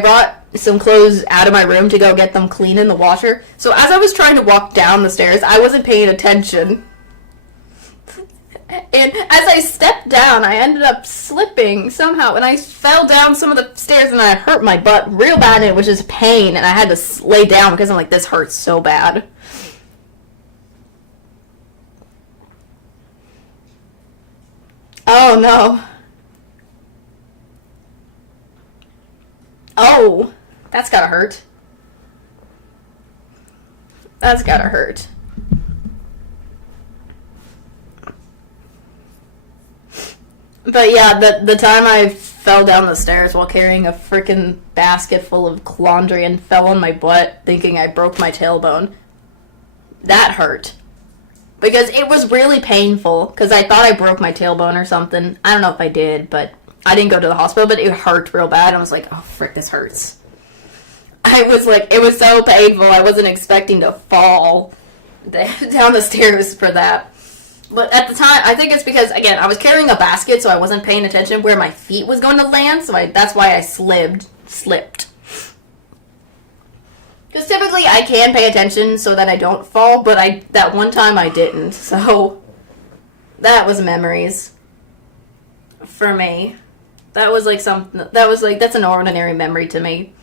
brought some clothes out of my room to go get them clean in the washer. So as I was trying to walk down the stairs, I wasn't paying attention. And as I stepped down, I ended up slipping somehow, and I fell down some of the stairs, and I hurt my butt real bad, and it was just pain, and I had to lay down because I'm like, this hurts so bad. Oh no. Oh, that's gotta hurt. That's gotta hurt. But yeah, the time I fell down the stairs while carrying a freaking basket full of laundry and fell on my butt thinking I broke my tailbone, that hurt. Because it was really painful, because I thought I broke my tailbone or something. I don't know if I did, but I didn't go to the hospital, but it hurt real bad. I was like, oh, frick, this hurts. I was like, it was so painful, I wasn't expecting to fall down the stairs for that. But at the time, I think it's because, again, I was carrying a basket, so I wasn't paying attention where my feet was going to land, so that's why I slipped. Because typically I can pay attention so that I don't fall, but that one time I didn't, so that was memories for me. That was like that's an ordinary memory to me.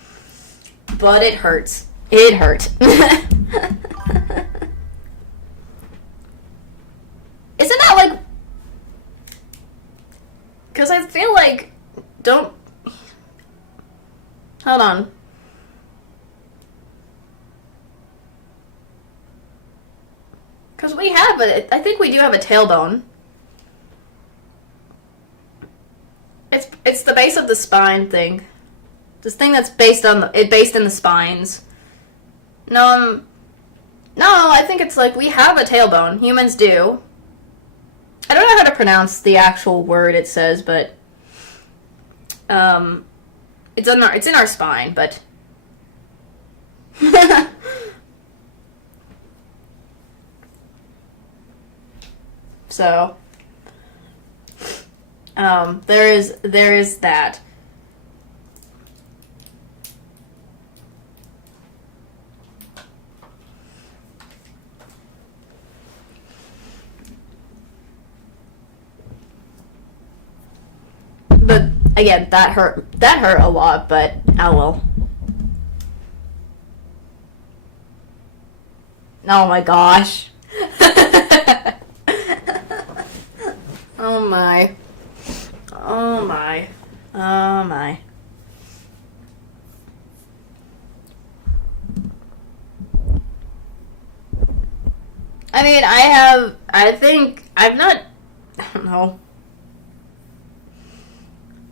But it hurts. It hurt. Isn't that like... Because I feel like... Hold on. Because we have I think we do have a tailbone. It's the base of the spine thing. This thing that's based in the spines. No, I think it's like we have a tailbone. Humans do. I don't know how to pronounce the actual word it says, but it's in our spine, but so there is that. But again, that hurt a lot, but oh well. Oh my gosh. Oh my. Oh my. Oh my. I mean, I don't know.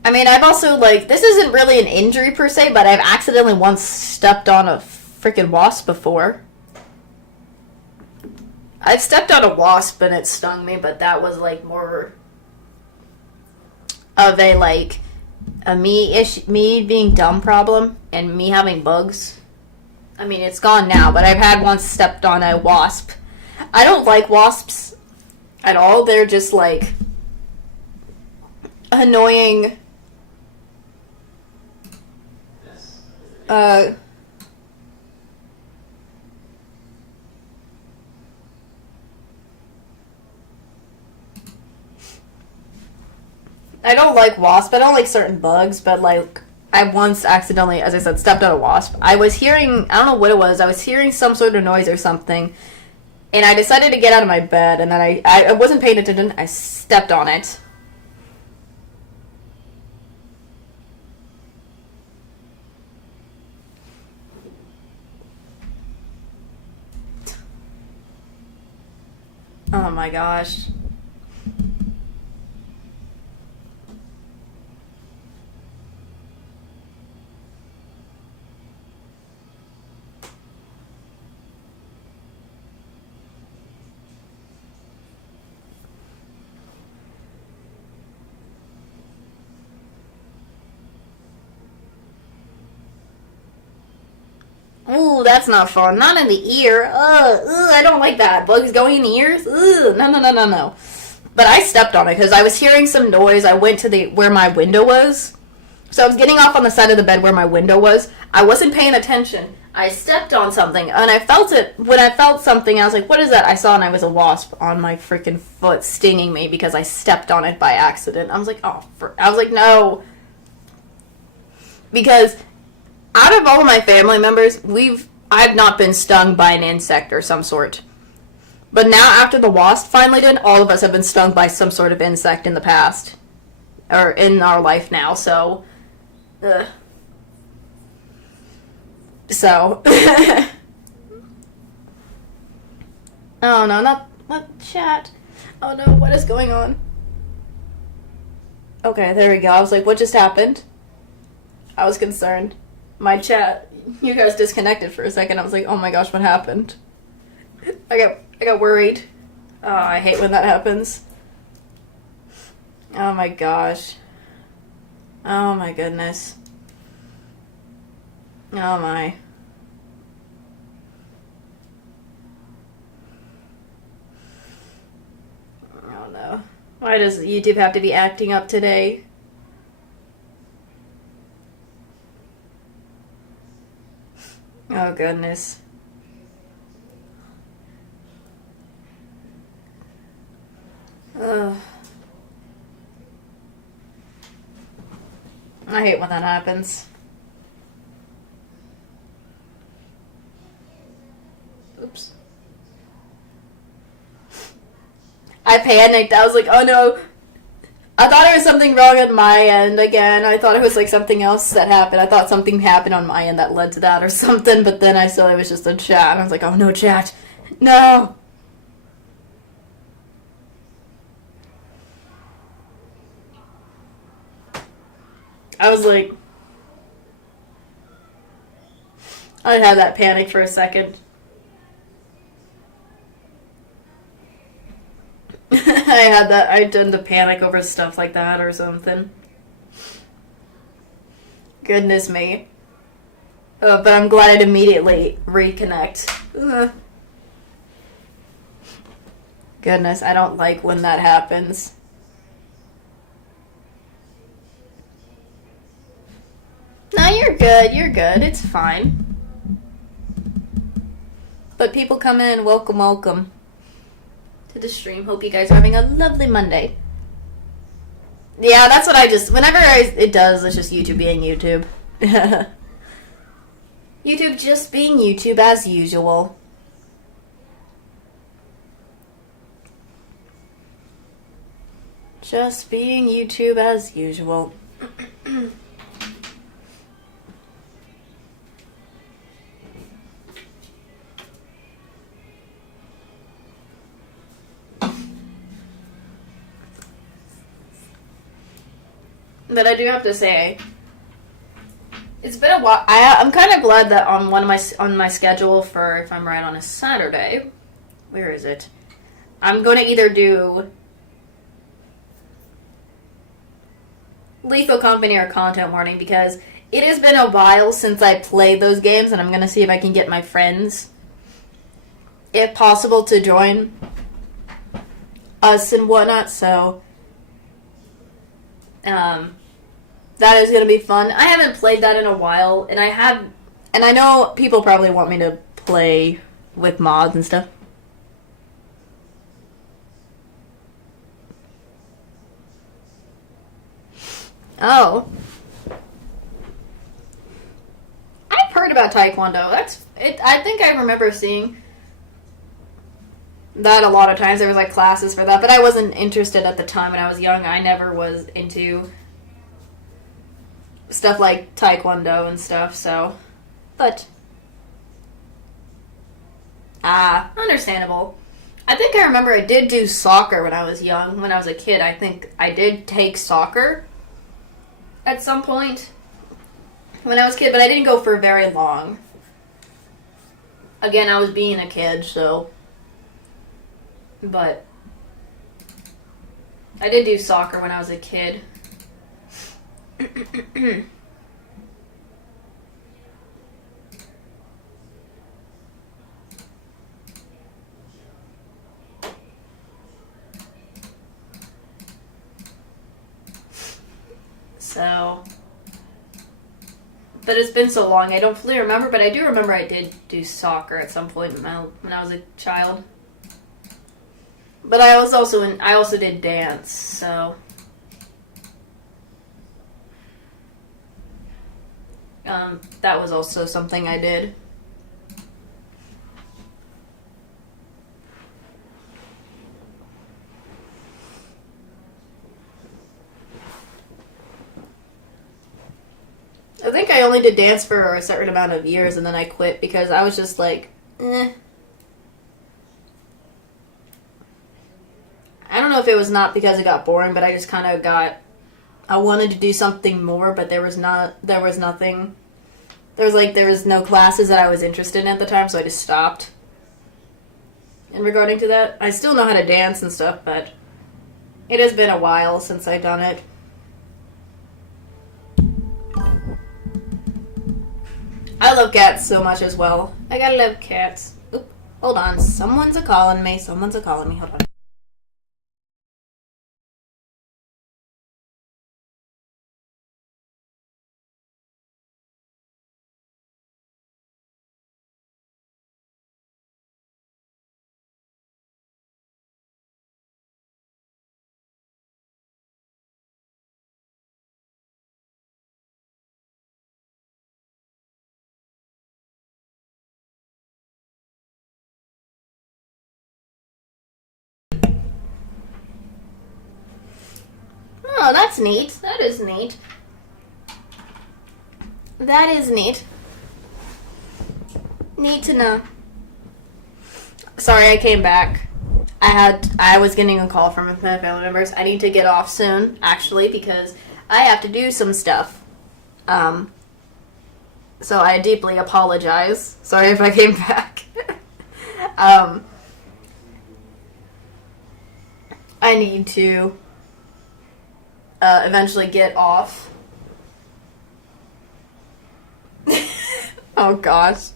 I mean, I've also, like, this isn't really an injury per se, but I've accidentally once stepped on a freaking wasp before. I've stepped on a wasp and it stung me, but that was, like, more of a, like, me being dumb problem and me having bugs. I mean, it's gone now, but I've had once stepped on a wasp. I don't like wasps at all. They're just, like, annoying... I don't like wasps. I don't like certain bugs, but like I once accidentally, as I said, stepped on a wasp. I don't know what it was. I was hearing some sort of noise or something, and I decided to get out of my bed, and then I wasn't paying attention. I stepped on it. Oh my gosh. Ooh, ooh, that's not fun. Not in the ear. I don't like that. Bugs going in the ears? Ugh, no. But I stepped on it because I was hearing some noise. I went to where my window was. So I was getting off on the side of the bed where my window was. I wasn't paying attention. I stepped on something, and I felt it. When I felt something, I was like, what is that? I saw, and I was a wasp on my freaking foot stinging me because I stepped on it by accident. I was like, no. Because out of all of my family members, I've not been stung by an insect or some sort. But now, after the wasp finally did, all of us have been stung by some sort of insect in the past. Or in our life now, so... So... Oh no, not chat. Oh no, what is going on? Okay, there we go. I was like, what just happened? I was concerned. My chat, you guys disconnected for a second. I was like, oh my gosh, what happened? I got worried. Oh, I hate when that happens. Oh my gosh. Oh my goodness. Oh my. Oh no. Why does YouTube have to be acting up today? Oh goodness. Ugh. I hate when that happens. Oops. I panicked. I was like, oh no. I thought it was something wrong on my end again. I thought it was like something else that happened. I thought something happened on my end that led to that or something, but then I saw it was just a chat. And I was like, oh no, chat. No. I was like, I had that panic for a second. I tend to panic over stuff like that or something. Goodness me. But I'm glad I'd immediately reconnect. Goodness, I don't like when that happens. No, you're good, it's fine. But people come in, welcome to the stream. Hope you guys are having a lovely Monday. Yeah, that's what it does, it's just YouTube being YouTube. YouTube just being YouTube as usual. Just being YouTube as usual. But I do have to say, it's been a while. I'm kind of glad that on my schedule for, if I'm right, on a Saturday, where is it? I'm going to either do Lethal Company or Content Warning because it has been a while since I played those games, and I'm going to see if I can get my friends, if possible, to join us and whatnot. So, that is going to be fun. I haven't played that in a while, and I know people probably want me to play with mods and stuff. Oh. I've heard about Taekwondo. I think I remember seeing that a lot of times. There was like classes for that, but I wasn't interested at the time when I was young. I never was into stuff like Taekwondo and stuff, so. But. Understandable. I think I remember I did do soccer when I was young. When I was a kid, I think I did take soccer at some point when I was a kid, but I didn't go for very long. Again, I was being a kid, so. But I did do soccer when I was a kid. So, but it's been so long, I don't fully remember, but I do remember I did do soccer at some point when I was a child. But I also did dance, so that was also something I did. I think I only did dance for a certain amount of years and then I quit because I was just like, eh. I don't know if it was not because it got boring, but I just kind of I wanted to do something more, but there was nothing. There was no classes that I was interested in at the time, so I just stopped. And regarding to that, I still know how to dance and stuff, but it has been a while since I've done it. I love cats so much as well. I gotta love cats. Oop, hold on. Someone's a-calling me. Hold on. Oh, that's neat. That is neat. That is neat. Neat to know. Sorry, I came back. I was getting a call from my family members. I need to get off soon, actually, because I have to do some stuff. So I deeply apologize. Sorry if I came back. I need to eventually get off. Oh gosh.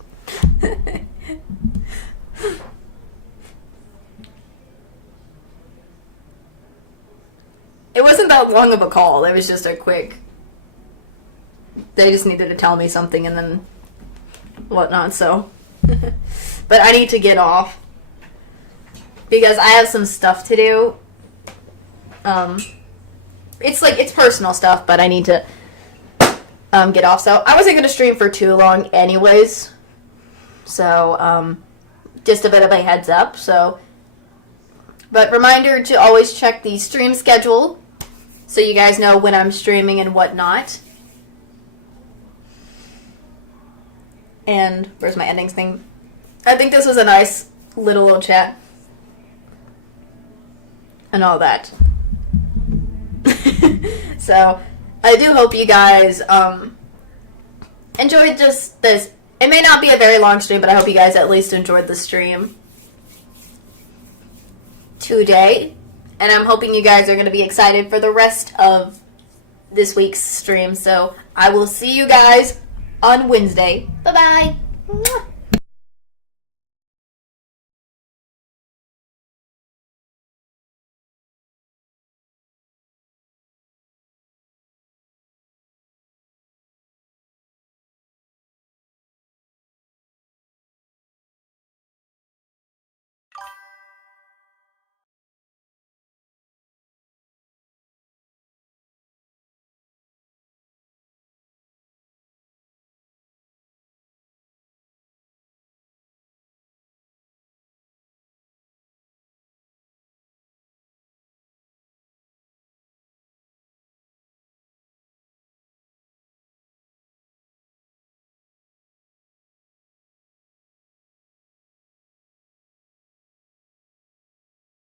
It wasn't that long of a call. It was just a quick. They just needed to tell me something and then whatnot, so. But I need to get off because I have some stuff to do. It's personal stuff, but I need to get off. So I wasn't going to stream for too long anyways. So just a bit of a heads up. So, but reminder to always check the stream schedule so you guys know when I'm streaming and whatnot. And where's my endings thing? I think this was a nice little chat and all that. So I do hope you guys enjoyed just this. It may not be a very long stream, but I hope you guys at least enjoyed the stream today. And I'm hoping you guys are going to be excited for the rest of this week's stream. So I will see you guys on Wednesday. Bye-bye.